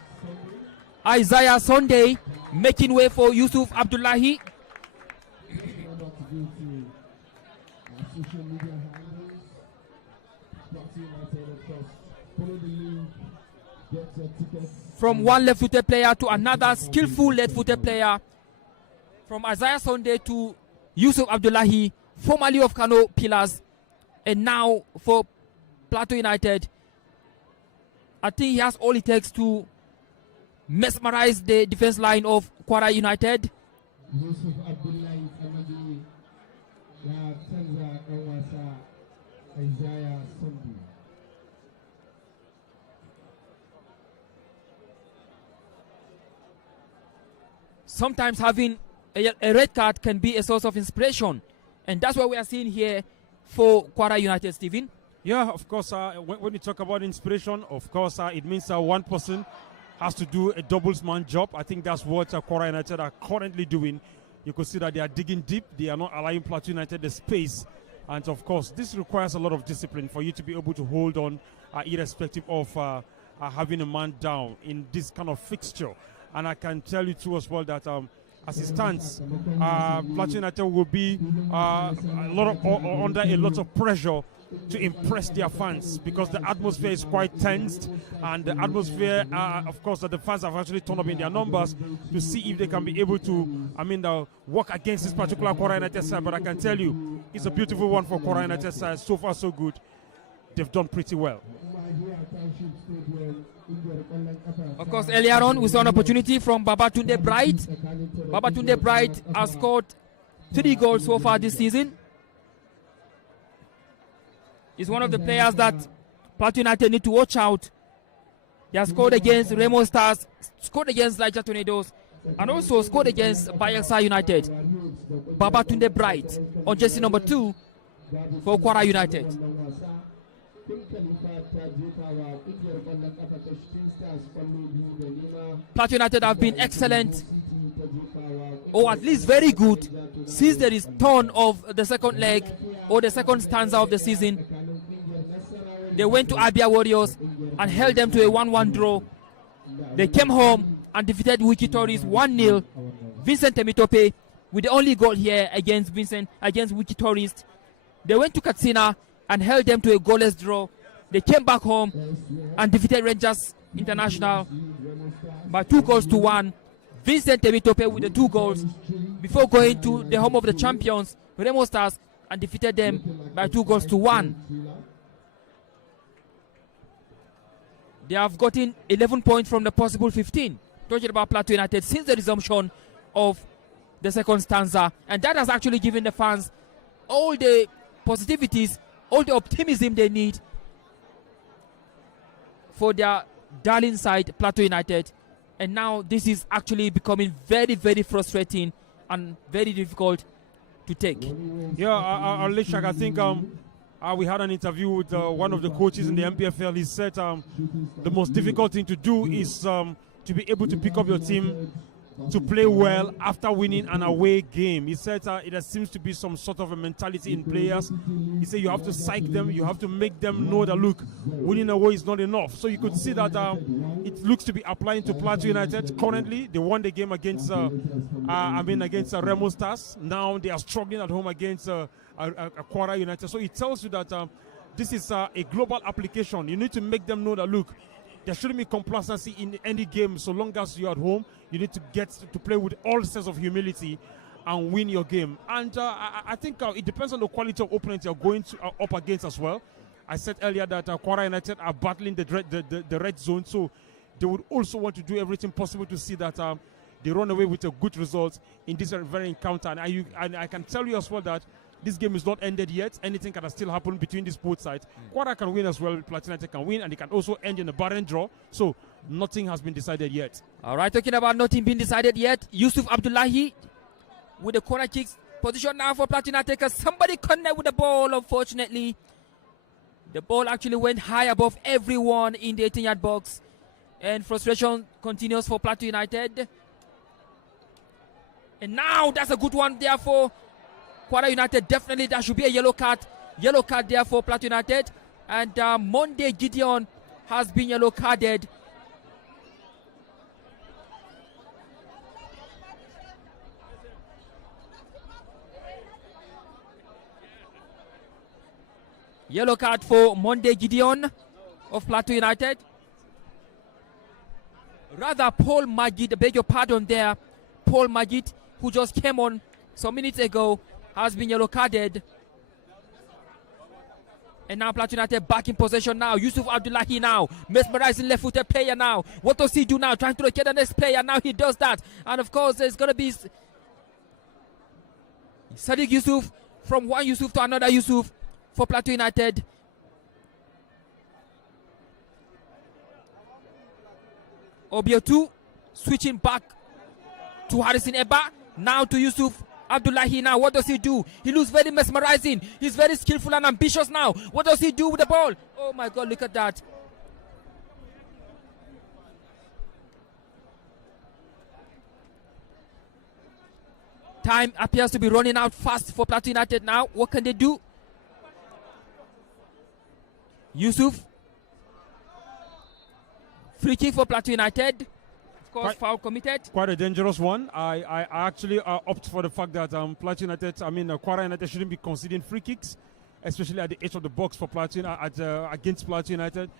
Isaiah Sunday, making way for Yusuf Abdullahi. From one left-footed player to another skillful left-footed player. From Isaiah Sunday to Yusuf Abdullahi, formerly of Kano Pillars, and now for Plateau United. I think he has all it takes to mesmerize the defense line of KWARA United. Yusuf Abdullahi Isaiah Sunday. Sometimes having a red card can be a source of inspiration. And that's what we are seeing here for KWARA United, Stephen. Yeah, of course, when you talk about inspiration, of course, it means one person has to do a doubles-man job. I think that's what KWARA United are currently doing. You could see that they are digging deep. They are not allowing Plateau United the space. And, of course, this requires a lot of discipline for you to be able to hold on, irrespective of having a man down in this kind of fixture. And I can tell you, too, as well, that as it stands, Plateau United will be under a lot of pressure to impress their fans, because the atmosphere is quite tensed, and the atmosphere, of course, that the fans have actually turned up in their numbers to see if they can be able to, work against this particular KWARA United side. But I can tell you, it's a beautiful one for KWARA United side. So far, so good. They've done pretty well. Of course, earlier on, we saw an opportunity from Babatunde Bright. Babatunde Bright has scored 3 goals so far this season. He's one of the players that Plateau United need to watch out They have scored against Remo Stars, scored against Niger Tornadoes, and also scored against Bayelsa United. Babatunde Bright on jersey number 2 for KWARA United. Plateau United have been excellent, or at least very good, since the return of the second leg or the second stanza of the season. They went to Abia Warriors and held them to a 1-1 draw. They came home and defeated Wiki Tories 1-0. Vincent Temitope with the only goal here against Wiki Tories. They went to Katsina and held them to a goalless draw. They came back home and defeated Rangers International by 2-1. Vincent Temitope with the 2 goals before going to the home of the champions, Remo Stars, and defeated them by 2-1. They have gotten 11 points from the possible 15. Talking about Plateau United since the resumption of the second stanza. And that has actually given the fans all the positivities, all the optimism they need for their darling side, Plateau United. And now this is actually becoming very, very frustrating and very difficult to take. Yeah, Alishak, I think we had an interview with one of the coaches in the NPFL. He said the most difficult thing to do is to be able to pick up your team to play well after winning an away game. He said there seems to be some sort of a mentality in players. He said you have to psych them, you have to make them know that, look, winning away is not enough. So you could see that it looks to be applying to Plateau United. Currently, they won the game against against Remo Stars. Now they are struggling at home against KWARA United. So it tells you that this is a global application. You need to make them know that, look, there shouldn't be complacency in any game so long as you're at home. You need to get to play with all sense of humility and win your game. And I think it depends on the quality of opponents you're going to, up against as well. I said earlier that KWARA United are battling the red zone, so they would also want to do everything possible to see that they run away with a good result in this very encounter. And I can tell you as well that this game is not ended yet. Anything can still happen between these both sides. KWARA can win as well. Plateau United can win, and it can also end in a barren draw. So nothing has been decided yet. All right, talking about nothing being decided yet. Yusuf Abdullahi with the corner kicks position now for Plateau United. Somebody connect with the ball. Unfortunately, the ball actually went high above everyone in the 18-yard box, and frustration continues for Plateau United. And now that's a good one there for KWARA United. Definitely that should be a yellow card there for Plateau United. And Monday Gideon has been yellow carded. Yellow card for Monday Gideon of Plateau United. Rather, Paul Magid, beg your pardon there. Paul Magid, who just came on some minutes ago, has been yellow carded. And now Plateau United back in possession now. Yusuf Abdullahi now, mesmerizing left-footed player now. What does he do now? Trying to locate the next player. Now he does that. And of course, there's going to be Sadiq Yusuf, from one Yusuf to another Yusuf for Plateau United. Obiotu switching back to Harrison Eba. Now to Yusuf Abdullahi now. What does he do? He looks very mesmerizing. He's very skillful and ambitious now. What does he do with the ball? Oh my God, look at that. Time appears to be running out fast for Plateau United now. What can they do? Yusuf. Free kick for Plateau United. Of course, foul committed. Quite a dangerous one. I actually opt for the fact that Plateau United, KWARA United shouldn't be conceding free kicks, especially at the edge of the box for Plateau against Plateau United.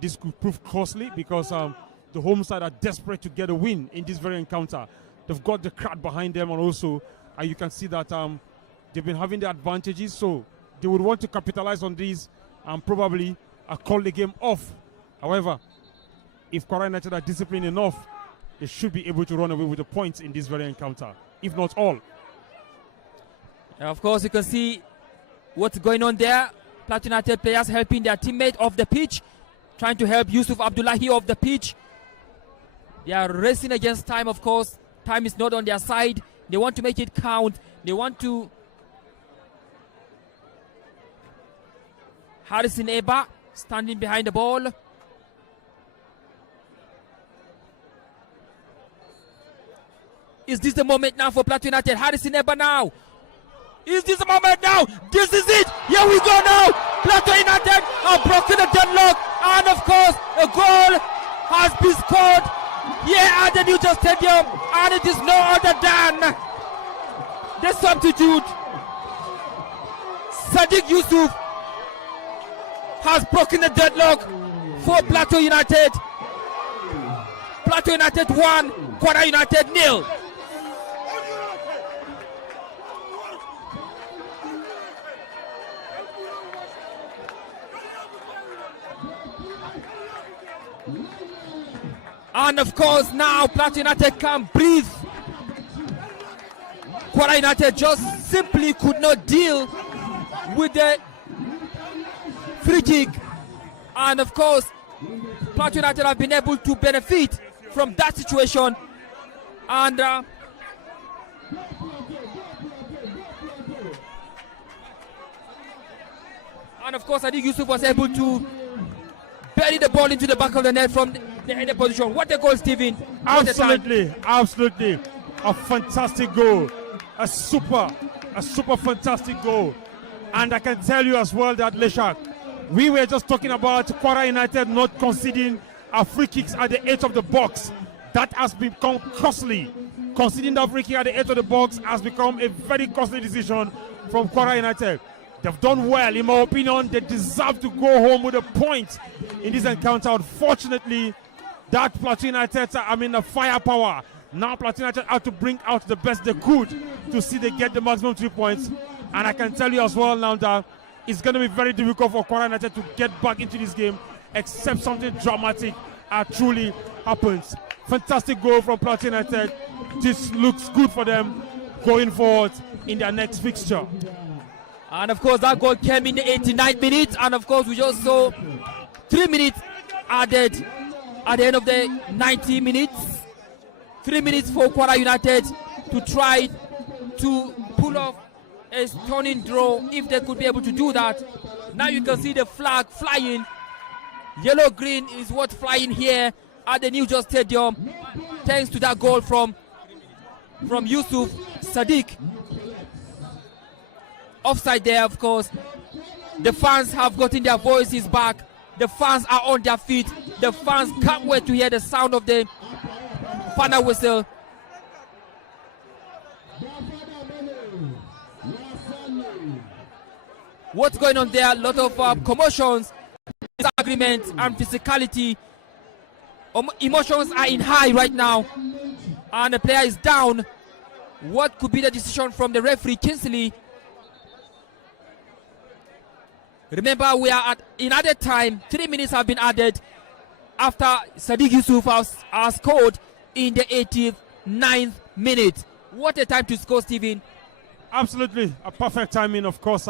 This could prove costly because the home side are desperate to get a win in this very encounter. They've got the crowd behind them, and also you can see that they've been having the advantages, so they would want to capitalize on these and probably call the game off. However, if KWARA United are disciplined enough, they should be able to run away with the points in this very encounter, if not all. And of course, you can see what's going on there. Plateau United players helping their teammate off the pitch, trying to help Yusuf Abdullahi off the pitch. They are racing against time, of course. Time is not on their side. They want to make it count. They want to... Harrison Eba standing behind the ball. Is this the moment now for Plateau United? Harrison Eba now. Is this the moment now? This is it. Here we go now. Plateau United have broken the deadlock. And of course, a goal has been scored here at the New Just Stadium. And it is no other than the substitute. Sadiq Yusuf has broken the deadlock for Plateau United. Plateau United 1, KWARA United 0. And of course now Plateau United can breathe. KWARA United just simply could not deal with the free kick. And of course Plateau United have been able to benefit from that situation. And of course Sadiq Yusuf was able to bury the ball into the back of the net from the header position. What a goal, Stephen. Absolutely, absolutely. A fantastic goal. A super fantastic goal. And I can tell you as well that, Leshak, we were just talking about KWARA United not conceding free kicks at the edge of the box. That has become costly. Conceding the free kick at the edge of the box has become a very costly decision from KWARA United. They've done well, in my opinion. They deserve to go home with a point in this encounter. Unfortunately, that Plateau United, the firepower. Now Plateau United have to bring out the best they could to see they get the maximum 3 points. And I can tell you as well now that it's going to be very difficult for KWARA United to get back into this game, except something dramatic truly happens. Fantastic goal from Plateau United. This looks good for them going forward in their next fixture. And of course that goal came in the 89th minute. And of course we just saw 3 minutes added at the end of the 90 minutes. 3 minutes for KWARA United to try to pull off a stunning draw, if they could be able to do that. Now you can see the flag flying. Yellow green is what's flying here at the New Just Stadium, thanks to that goal from Yusuf Sadiq. Offside there, of course. The fans have gotten their voices back. The fans are on their feet. The fans can't wait to hear the sound of the final whistle. What's going on there? A lot of commotions, disagreements, and physicality. Emotions are in high right now, and the player is down. What could be the decision from the referee, Kinsley? Remember, we are in added time. 3 minutes have been added after Sadiq Yusuf has scored in the 89th minute. What a time to score, Stephen. Absolutely, a perfect timing, of course.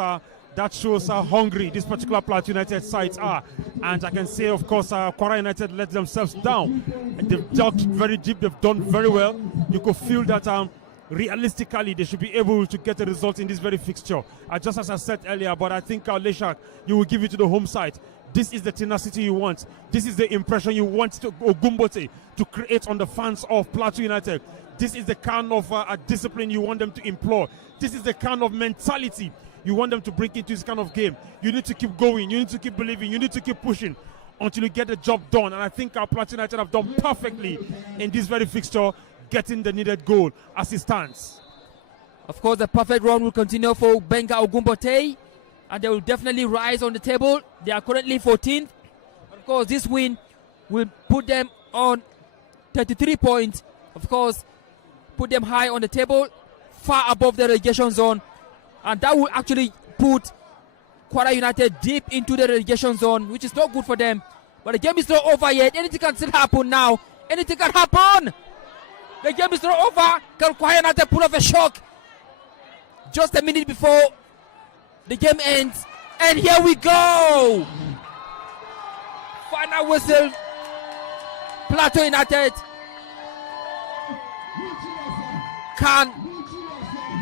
That shows how hungry this particular Plateau United sides are. And I can say, of course, KWARA United let themselves down. And they've dug very deep, they've done very well. You could feel that realistically they should be able to get a result in this very fixture. Just as I said earlier, but I think, Leshak, you will give it to the home side. This is the tenacity you want. This is the impression you want Ogumbote to create on the fans of Plateau United. This is the kind of discipline you want them to employ. This is the kind of mentality you want them to bring into this kind of game. You need to keep going. You need to keep believing. You need to keep pushing until you get the job done. And I think our Plateau United have done perfectly in this very fixture, getting the needed goal as it stands. Of course, the perfect run will continue for Benga Ogumbote, and they will definitely rise on the table. They are currently 14th. Of course, this win will put them on 33 points. Of course, put them high on the table, far above the relegation zone. And that will actually put KWARA United deep into the relegation zone, which is not good for them. But the game is not over yet. Anything can still happen now. Anything can happen. The game is not over. Can KWARA United pull off a shock just a minute before the game ends? And here we go. Final whistle. Plateau United can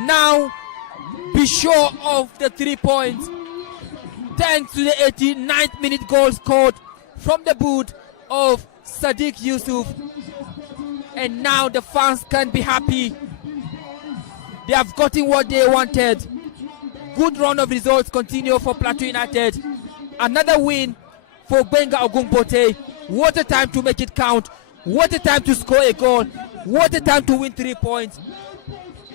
now be sure of the 3 points thanks to the 89th minute goal scored from the boot of Sadiq Yusuf. And now the fans can be happy. They have gotten what they wanted. Good run of results continue for Plateau United. Another win for Benga Ogungbote. What a time to make it count. What a time to score a goal. What a time to win 3 points.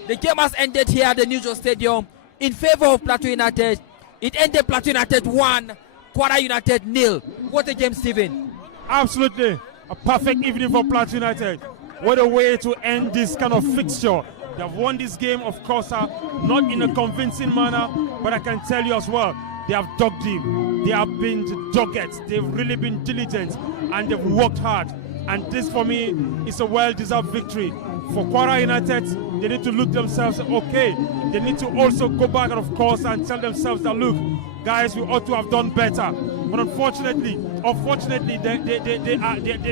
The game has ended here at the New York Stadium in favor of Plateau United. It ended Plateau United 1, KWARA United 0. What a game, Stephen. Absolutely. A perfect evening for Plateau United. What a way to end this kind of fixture. They have won this game, of course, not in a convincing manner, but I can tell you as well, they have dug deep. They have been dogged. They've really been diligent, and they've worked hard. And this, for me, is a well-deserved victory. For KWARA United, they need to look themselves okay. They need to also go back, of course, and tell themselves that, look, guys, we ought to have done better. But unfortunately, they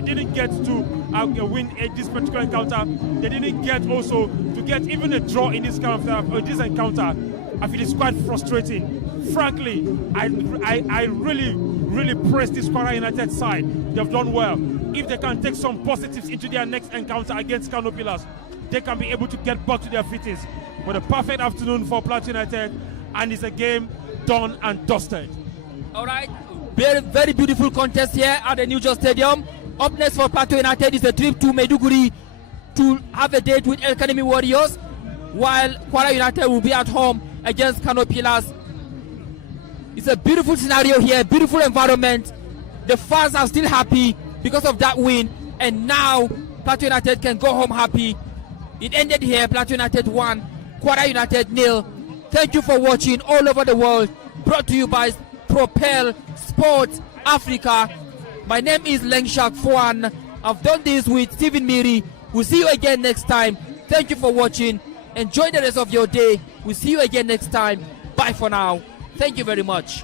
didn't get to win this particular encounter. They didn't get also to get even a draw in this kind of this encounter. I feel it's quite frustrating. Frankly, I really praise this KWARA United side. They've done well. If they can take some positives into their next encounter against Kano Pillars, they can be able to get back to their fittings. But a perfect afternoon for Plateau United, and it's a game done and dusted. All right, very, very beautiful contest here at the New York Stadium. Up next for Plateau United is a trip to Maiduguri to have a date with El Academy Warriors, while KWARA United will be at home against Kano Pillars. It's a beautiful scenario here, beautiful environment. The fans are still happy because of that win, and now Plateau United can go home happy. It ended here, Plateau United 1, KWARA United 0. Thank you for watching all over the world. Brought to you by Propel Sports Africa. My name is Lengshak Fwan. I've done this with Stephen Miri. We'll see you again next time. Thank you for watching. Enjoy the rest of your day. We'll see you again next time. Bye for now. Thank you very much.